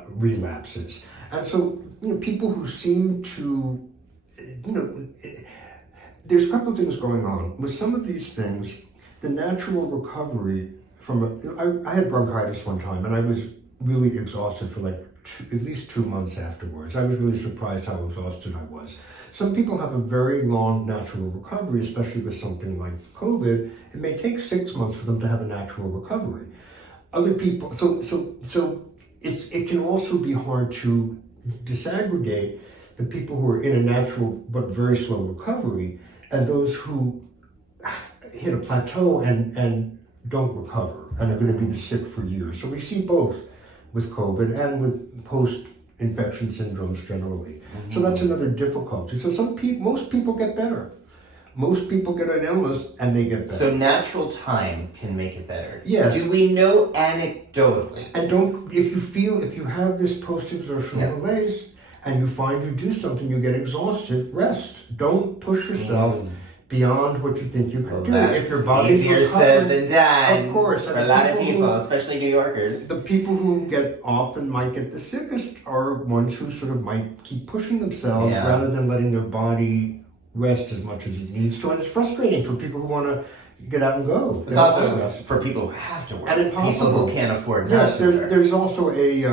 relapses. And so, people who seem to, there's a couple of things going on. With some of these things, the natural recovery I had bronchitis one time, and I was really exhausted for at least 2 months afterwards. I was really surprised how exhausted I was. Some people have a very long natural recovery, especially with something like COVID. It may take 6 months for them to have a natural recovery. Other people, so it can also be hard to disaggregate the people who are in a natural but very slow recovery and those who hit a plateau and don't recover and are going to be sick for years. So we see both with COVID and with post-infection syndromes generally. So that's another difficulty. So most people get better. Most people get an illness and they get better. So natural time can make it better. Yes. Do we know anecdotally? And if you have this post-exertional malaise and you find you do something, you get exhausted, rest. Don't push yourself beyond what you think you can do. If your body's easier said than done. Of course. For a lot of people, especially New Yorkers. The people who often might get the sickest are ones who sort of might keep pushing themselves rather than letting their body rest as much as it needs to. And it's frustrating for people who want to get out and go. It's also for people who have to work. And people who can't afford not to work. There's also a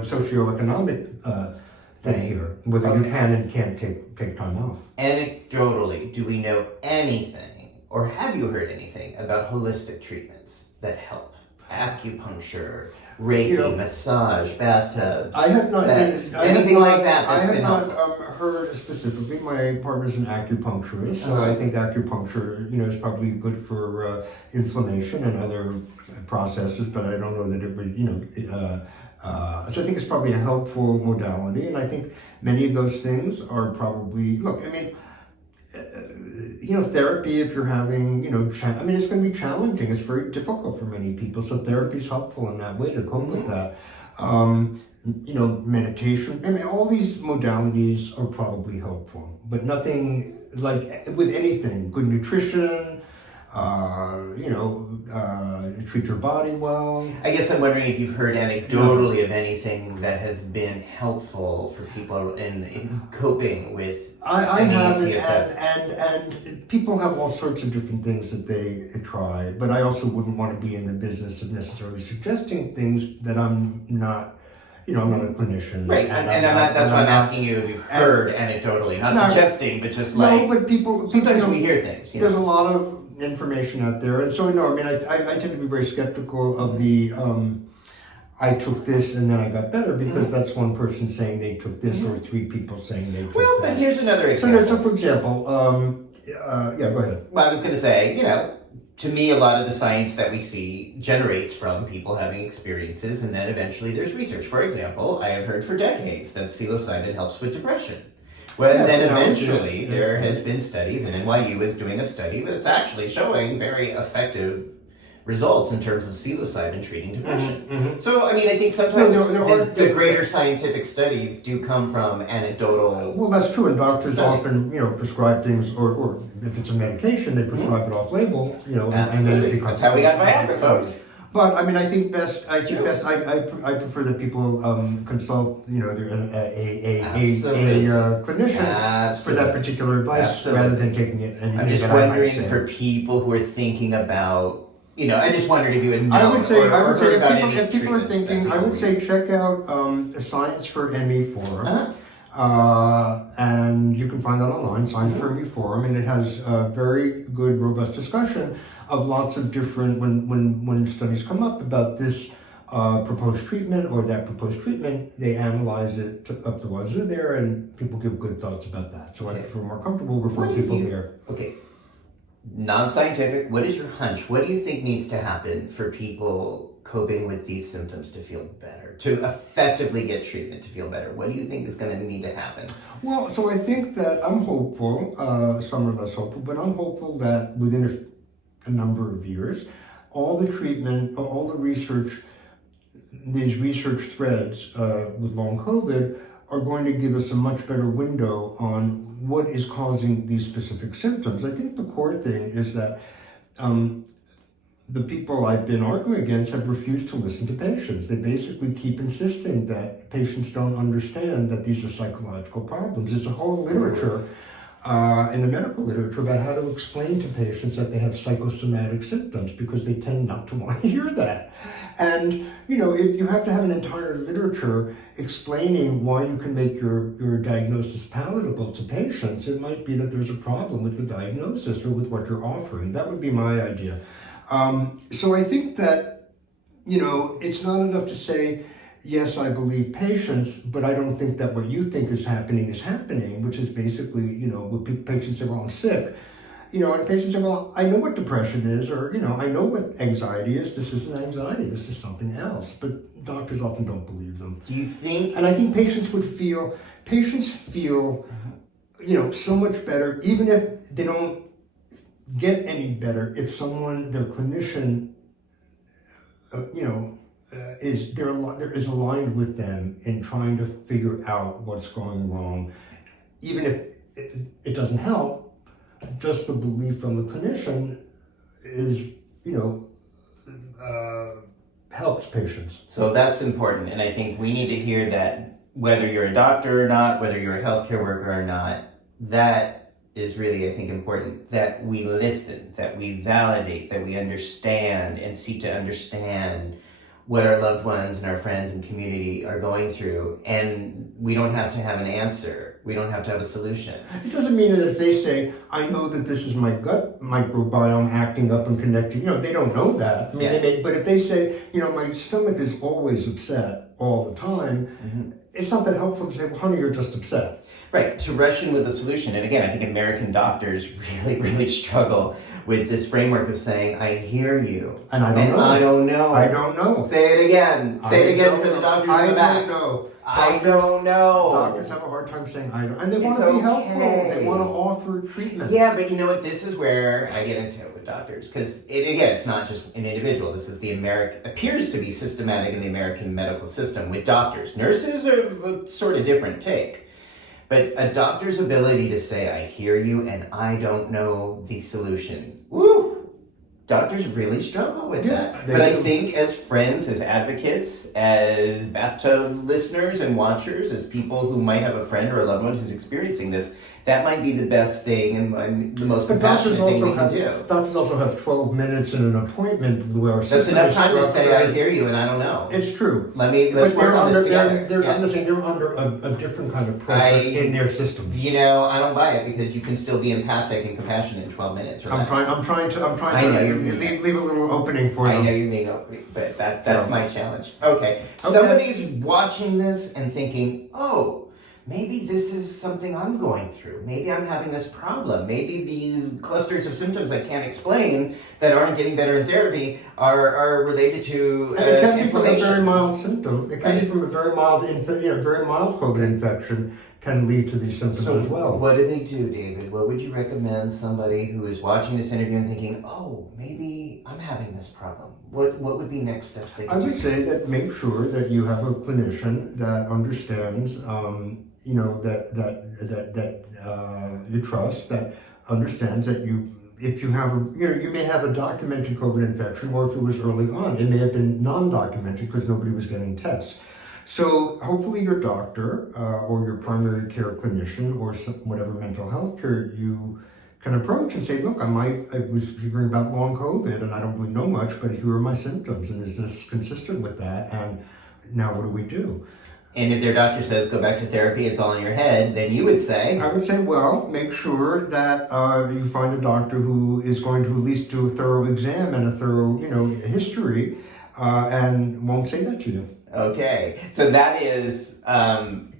socioeconomic thing here, whether you can and can't take time off. Anecdotally, do we know anything, or have you heard anything about holistic treatments that help? Acupuncture, Reiki, massage, bathtubs, I have not anything like that. I have not heard specifically. My partner's an acupuncturist, so I think acupuncture, is probably good for inflammation and other processes. But I don't know that it would, so I think it's probably a helpful modality, and I think many of those things are probably therapy, if you're having, it's going to be challenging. It's very difficult for many people. So therapy is helpful in that way to cope with that. Meditation. All these modalities are probably helpful, but nothing like with anything. Good nutrition, treat your body well. I guess I'm wondering if you've heard anecdotally of anything that has been helpful for people in coping with. I have, and people have all sorts of different things that they try, but I also wouldn't want to be in the business of necessarily suggesting things that I'm not. I'm not a clinician. Right, that's why I'm asking you if you've heard anecdotally, not suggesting, but just but people. Sometimes we hear things. There's a lot of information out there, and so I tend to be very skeptical of the I took this and then I got better, because that's one person saying they took this or 3 people saying they took that. But here's another example. So for example, go ahead. Well, I was going to say, to me, a lot of the science that we see generates from people having experiences, and then eventually there's research. For example, I have heard for decades that psilocybin helps with depression. Well, then eventually there has been studies, and NYU is doing a study that's actually showing very effective results in terms of psilocybin treating depression. So, I mean, I think sometimes the greater scientific studies do come from anecdotal. Well, that's true, and doctors studies. often, prescribe things, or if it's a medication, they prescribe it off-label, and then it becomes. That's how we got Viagra, folks. But I mean, I prefer that people consult, a clinician for that particular advice rather than taking it. I'm just wondering for people who are thinking about, I just wondered if you would know. I would say if people are thinking, I would say check out Science for ME Forum. And you can find that online, Science for ME Forum, and it has a very good, robust discussion of lots of different, when studies come up about this proposed treatment or that proposed treatment, they analyze it up the wazoo there, and people give good thoughts about that. So I feel more comfortable referring people there. Okay, non-scientific, what is your hunch? What do you think needs to happen for people coping with these symptoms to feel better, to effectively get treatment to feel better? What do you think is going to need to happen? Well, so I think that I'm hopeful, some are less hopeful, but I'm hopeful that within a number of years, all the treatment, all the research, these research threads with long COVID are going to give us a much better window on what is causing these specific symptoms. I think the core thing is that the people I've been arguing against have refused to listen to patients. They basically keep insisting that patients don't understand that these are psychological problems. There's a whole literature in the medical literature about how to explain to patients that they have psychosomatic symptoms because they tend not to want to hear that. And, if you have to have an entire literature explaining why you can make your diagnosis palatable to patients, it might be that there's a problem with the diagnosis or with what you're offering. That would be my idea. So I think that, it's not enough to say, yes, I believe patients, but I don't think that what you think is happening, which is basically, when patients say, well, I'm sick, and patients say, well, I know what depression is, or, I know what anxiety is. This isn't anxiety, this is something else. But doctors often don't believe them. Do you think? And I think patients feel, so much better, even if they don't get any better, if their clinician, is aligned with them in trying to figure out what's going wrong. Even if it doesn't help, just the belief from the clinician is, helps patients. So that's important, and I think we need to hear that whether you're a doctor or not, whether you're a healthcare worker or not, that is really, I think, important, that we listen, that we validate, that we understand and seek to understand what our loved ones and our friends and community are going through. And we don't have to have an answer. We don't have to have a solution. It doesn't mean that if they say, I know that this is my gut microbiome acting up and connecting, they don't know that. I mean, but if they say, my stomach is always upset all the time, it's not that helpful to say, well, honey, you're just upset. Right, to rush in with a solution. And again, I think American doctors really, really struggle with this framework of saying, I hear you. And I don't know. I don't know. Say it again. Say it again for the doctors in the back. I don't know. Doctors have a hard time saying I don't. And they want to be helpful. They want to offer treatment. Yeah, but you know what? This is where I get into it with doctors. Because, it's not just an individual. This is appears to be systematic in the American medical system with doctors. Nurses are a sort of different take. But a doctor's ability to say, I hear you and I don't know the solution. Woo! Doctors really struggle with that. But I think as friends, as advocates, as bathtub listeners and watchers, as people who might have a friend or a loved one who's experiencing this, that might be the best thing and the most compassionate thing we can do. Doctors also have 12 minutes in an appointment where that's enough time to say, I hear you and I don't know. It's true. Let's work on this together. They're under a different kind of pressure in their systems. I don't buy it because you can still be empathic and compassionate in 12 minutes or less. I'm trying to leave a little opening for them. I know you're being opening, but that's my challenge. Okay. Somebody's watching this and thinking, maybe this is something I'm going through. Maybe I'm having this problem. Maybe these clusters of symptoms I can't explain that aren't getting better in therapy are related to and it can be inflammation. from a very mild symptom. It can be from a very mild COVID infection can lead to these symptoms as well. What do they do, David? What would you recommend somebody who is watching this interview and thinking, oh, maybe I'm having this problem? What would be next steps they could I do? would say that make sure that you have a clinician that understands, that you trust, that understands that if you have you may have a documented COVID infection, or if it was early on, it may have been non-documented because nobody was getting tests. So hopefully your doctor or your primary care clinician or whatever mental health care you can approach and say, look, I was hearing about long COVID and I don't really know much, but here are my symptoms, and is this consistent with that? And now what do we do? And if their doctor says, go back to therapy, it's all in your head, then you would say? I would say, well, make sure that you find a doctor who is going to at least do a thorough exam and a thorough, history, and won't say that to you. Okay, so that is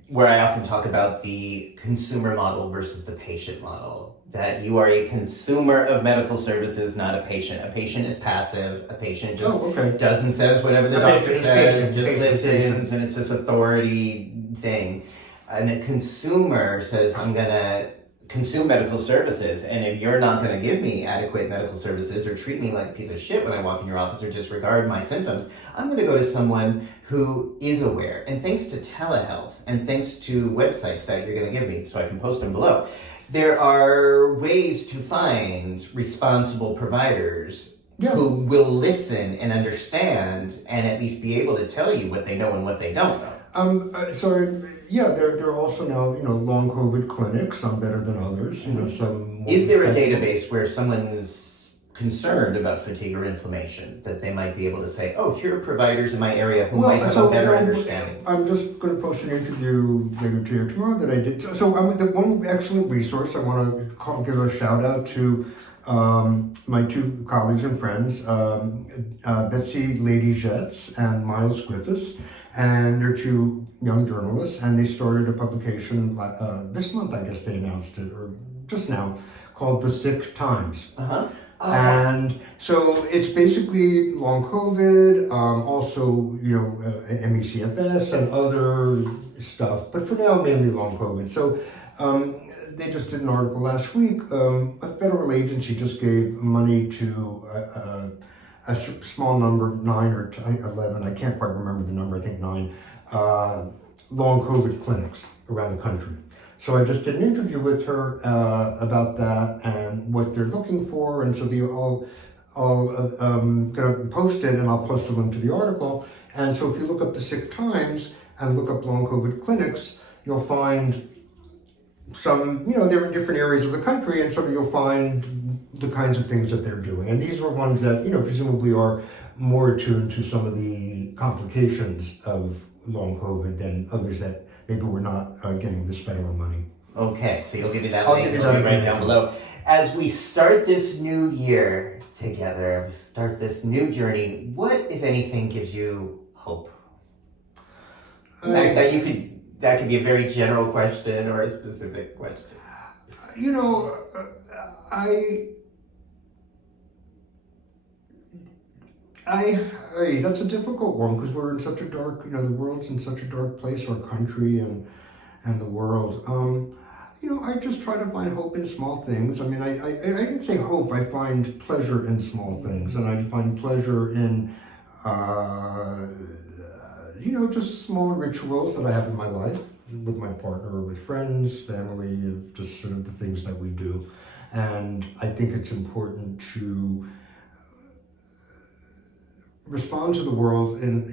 where I often talk about the consumer model versus the patient model. That you are a consumer of medical services, not a patient. A patient is passive. A patient just does and says whatever the doctor says, just listens, and it's this authority thing. And a consumer says, I'm going to consume medical services, and if you're not going to give me adequate medical services or treat me like a piece of shit when I walk in your office or disregard my symptoms, I'm going to go to someone who is aware. And thanks to telehealth and thanks to websites that you're going to give me, so I can post them below, there are ways to find responsible providers who will listen and understand and at least be able to tell you what they know and what they don't know. There are also now, long COVID clinics, some better than others, some... Is there a database where someone is concerned about fatigue or inflammation that they might be able to say, oh, here are providers in my area who might have a better understanding? I'm just going to post an interview later today or tomorrow that I did. So the one excellent resource I want to give a shout out to my two colleagues and friends, Betsy Lady Jets and Miles Griffiths, and they're two young journalists, and they started a publication this month, I guess they announced it, or just now, called The Sick Times. Uh-huh. And so it's basically long COVID, also, ME/CFS and other stuff, but for now, mainly long COVID. So they just did an article last week. A federal agency just gave money to a small number, 9 or 11, I can't quite remember the number, I think 9, long COVID clinics around the country. So I just did an interview with her about that and what they're looking for, and so I'm going to post it, and I'll post a link to the article. And so if you look up the Sick Times and look up long COVID clinics, you'll find some, they're in different areas of the country, and so you'll find the kinds of things that they're doing. And these are ones that, presumably are more attuned to some of the complications of long COVID than others that maybe we're not getting this federal money. Okay, so you'll give me that link right down below. As we start this new year together, start this new journey, what, if anything, gives you hope? That could be a very general question or a specific question. That's a difficult one because we're in such a dark, the world's in such a dark place, our country and the world. I just try to find hope in small things. I mean, I didn't say hope, I find pleasure in small things, and I find pleasure in, just small rituals that I have in my life with my partner or with friends, family, just sort of the things that we do. And I think it's important to respond to the world and,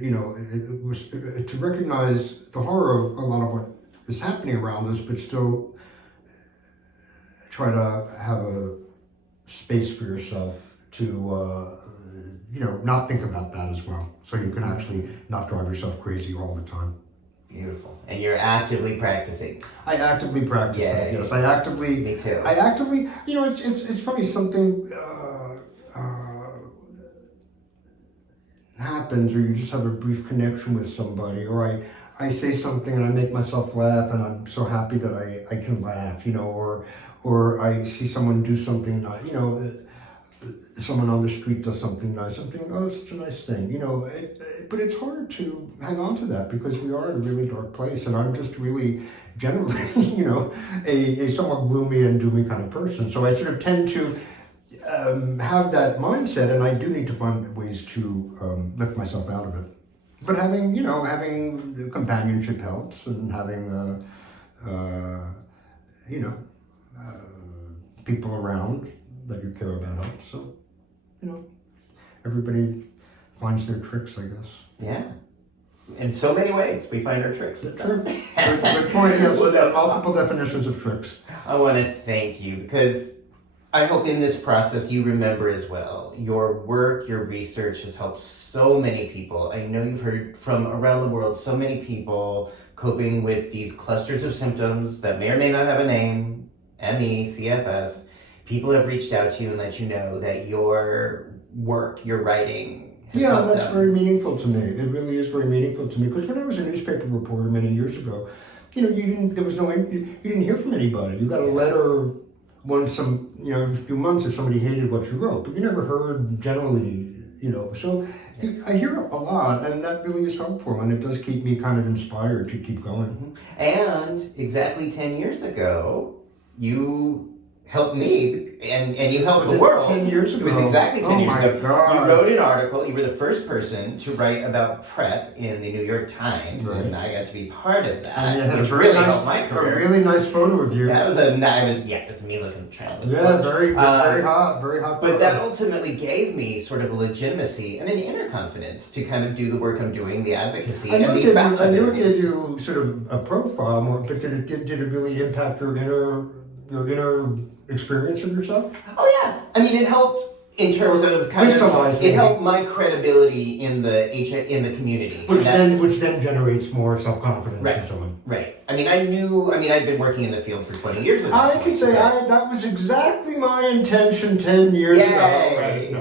to recognize the horror of a lot of what is happening around us, but still try to have a space for yourself to, not think about that as well. So you can actually not drive yourself crazy all the time. Beautiful. And you're actively practicing. I actively practice that, yes. Me too. I actively, it's funny, something happens, or you just have a brief connection with somebody, or I say something and I make myself laugh, and I'm so happy that I can laugh, or I see someone do something, someone on the street does something nice, I'm thinking, oh, it's such a nice thing, but it's hard to hang on to that because we are in a really dark place, and I'm just really generally, a somewhat gloomy and doomy kind of person. So I sort of tend to have that mindset, and I do need to find ways to lift myself out of it. But having the companionship helps, and having, people around that you care about helps. So, everybody finds their tricks, I guess. Yeah. In so many ways, we find our tricks. True. Good point. Yes. Well, no, multiple definitions of tricks. I want to thank you because I hope in this process you remember as well, your work, your research has helped so many people. I know you've heard from around the world so many people coping with these clusters of symptoms that may or may not have a name, ME, CFS. People have reached out to you and let you know that your work, your writing, yeah, that's very meaningful to me. It really is very meaningful to me because when I was a newspaper reporter many years ago, you didn't hear from anybody. You got a letter once a few months if somebody hated what you wrote, but you never heard generally, So yes. I hear a lot, and that really is helpful, and it does keep me kind of inspired to keep going. And exactly 10 years ago, you helped me, and you helped the world. 10 years ago? It was exactly 10 years ago. God. You wrote an article. You were the first person to write about PrEP in the New York Times, right. And I got to be part of that, which really helped my career. A really nice photo of you. That was it was me looking traveling. Yeah, very hot But photo. that ultimately gave me sort of a legitimacy and an inner confidence to kind of do the work I'm doing, the advocacy, and these facts. I knew it gave you sort of a profile, but did it really impact your inner experience of yourself? Oh yeah, I mean it helped in terms of it helped my credibility in the community, which then generates more self-confidence right. in someone. Right. I mean I'd been working in the field for 20 years. I can say that was exactly my intention 10 years ago. Right.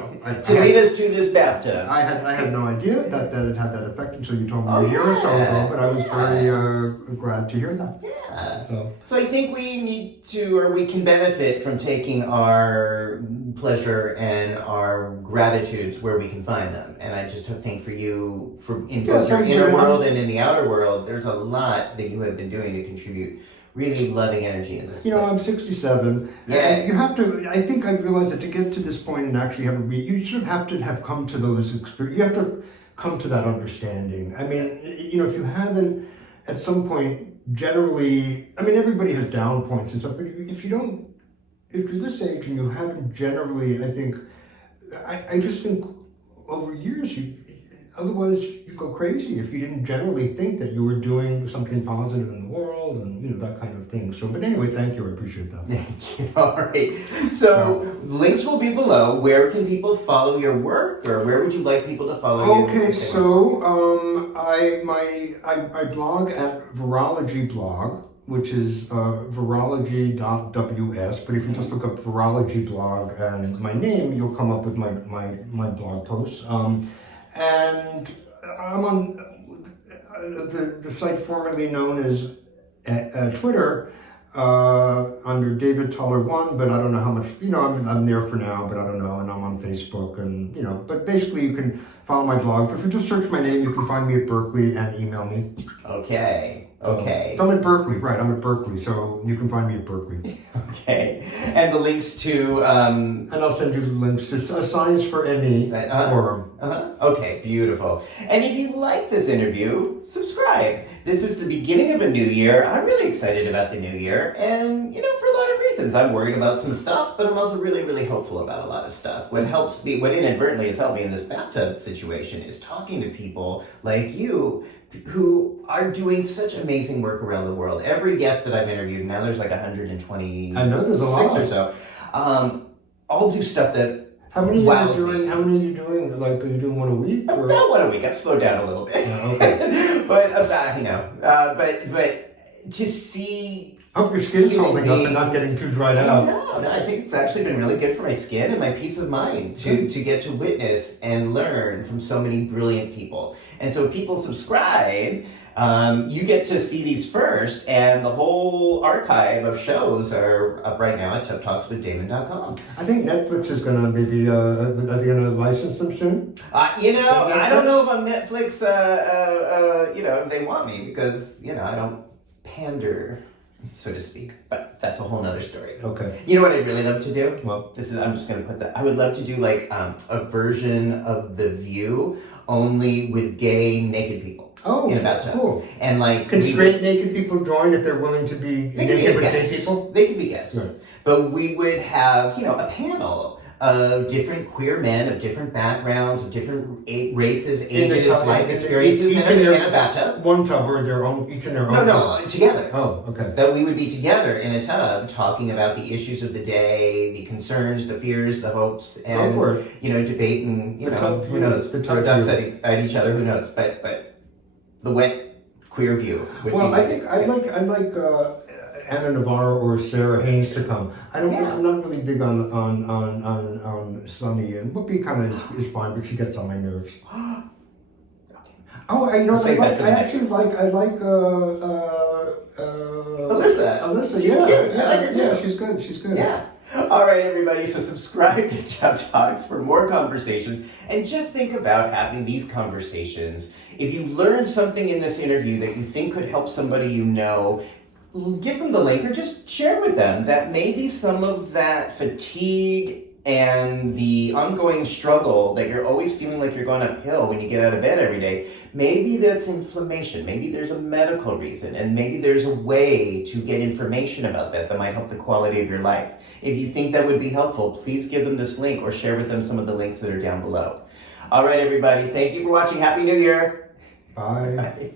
To lead us to this bathtub. I had no idea that it had that effect until you told me a year or so ago, but I was very glad to hear that. Yeah. So I think we can benefit from taking our pleasure and our gratitudes where we can find them. And I just think for you, in both your inner world and in the outer world, there's a lot that you have been doing to contribute really loving energy in this place. I'm 67. Yeah. And you have to, I think I realized that to get to this point and actually you sort of have to have come to those experiences. You have to come to that understanding. I mean, if you haven't, at some point, generally, I mean, everybody has down points and stuff, but if you're this age and you haven't generally, I just think over years, otherwise you go crazy if you didn't generally think that you were doing something positive in the world and that kind of thing. So, but anyway, thank you. I appreciate that. Thank you. All right. So links will be below. Where can people follow your work, or where would you like people to follow you? Okay, so I blog at Virology Blog, which is virology.ws. But if you just look up Virology Blog and my name, you'll come up with my blog posts. And I'm on the site formerly known as Twitter under David Tuller 1, but I don't know how much, I'm there for now, but I don't know, and I'm on Facebook, and, but basically you can follow my blog. If you just search my name, you can find me at Berkeley and email me. Okay. So I'm at Berkeley, right, I'm at Berkeley, so you can find me at Berkeley. Okay. And the links to... And I'll send you the links to Science for ME forum. Okay, beautiful. And if you like this interview, subscribe. This is the beginning of a new year. I'm really excited about the new year, and, for a lot of reasons. I'm worried about some stuff, but I'm also really, really hopeful about a lot of stuff. What inadvertently has helped me in this bathtub situation is talking to people like you who are doing such amazing work around the world. Every guest that I've interviewed, now there's like 126 I know there's a lot or so, all do stuff that How many are you doing? Like, are you doing one a week? Or? About one a week. I've slowed down a little bit. Yeah, okay. But to see... I hope your skin's holding up and not getting too dried out. No, I think it's actually been really good for my skin and my peace of mind to get to witness and learn from so many brilliant people. And so if people subscribe, You get to see these first, and the whole archive of shows are up right now at tubtalkswithdamon.com. I think Netflix is going to maybe, are they going to license them soon? I don't know if on Netflix, if they want me, because, I don't pander, so to speak. But that's a whole nother story. Okay. You know what I'd really love to do? Well, I'm just going to put that. I would love to do like a version of The View, only with gay naked people. Oh, in a bathtub. Cool. And like, can straight naked people join if they're willing to be naked with gay people? They can be guests. Right. But we would have, a panel of different queer men of different backgrounds, of different races, ages, life experiences, and everything in a bathtub. One tub or their own, each in their own? No, together. Oh, okay. That we would be together in a tub talking about the issues of the day, the concerns, the fears, the hopes, and, debate and, who knows? Throw ducks at each other, who knows? But the wet queer view would be. I think I'd like Anna Navarro or Sarah Haynes to come. I'm not really big on Sunny, and Whoopi kind of is fine, but she gets on my nerves. I actually like Alyssa. Alyssa, she's cute. I like her too. Yeah, she's good. Yeah. All right, everybody. So subscribe to Tub Talks for more conversations, and just think about having these conversations. If you learned something in this interview that you think could help somebody give them the link or just share with them that maybe some of that fatigue and the ongoing struggle that you're always feeling like you're going uphill when you get out of bed every day, maybe that's inflammation, maybe there's a medical reason, and maybe there's a way to get information about that might help the quality of your life. If you think that would be helpful, please give them this link or share with them some of the links that are down below. All right, everybody, thank you for watching. Happy New Year. Bye. Bye.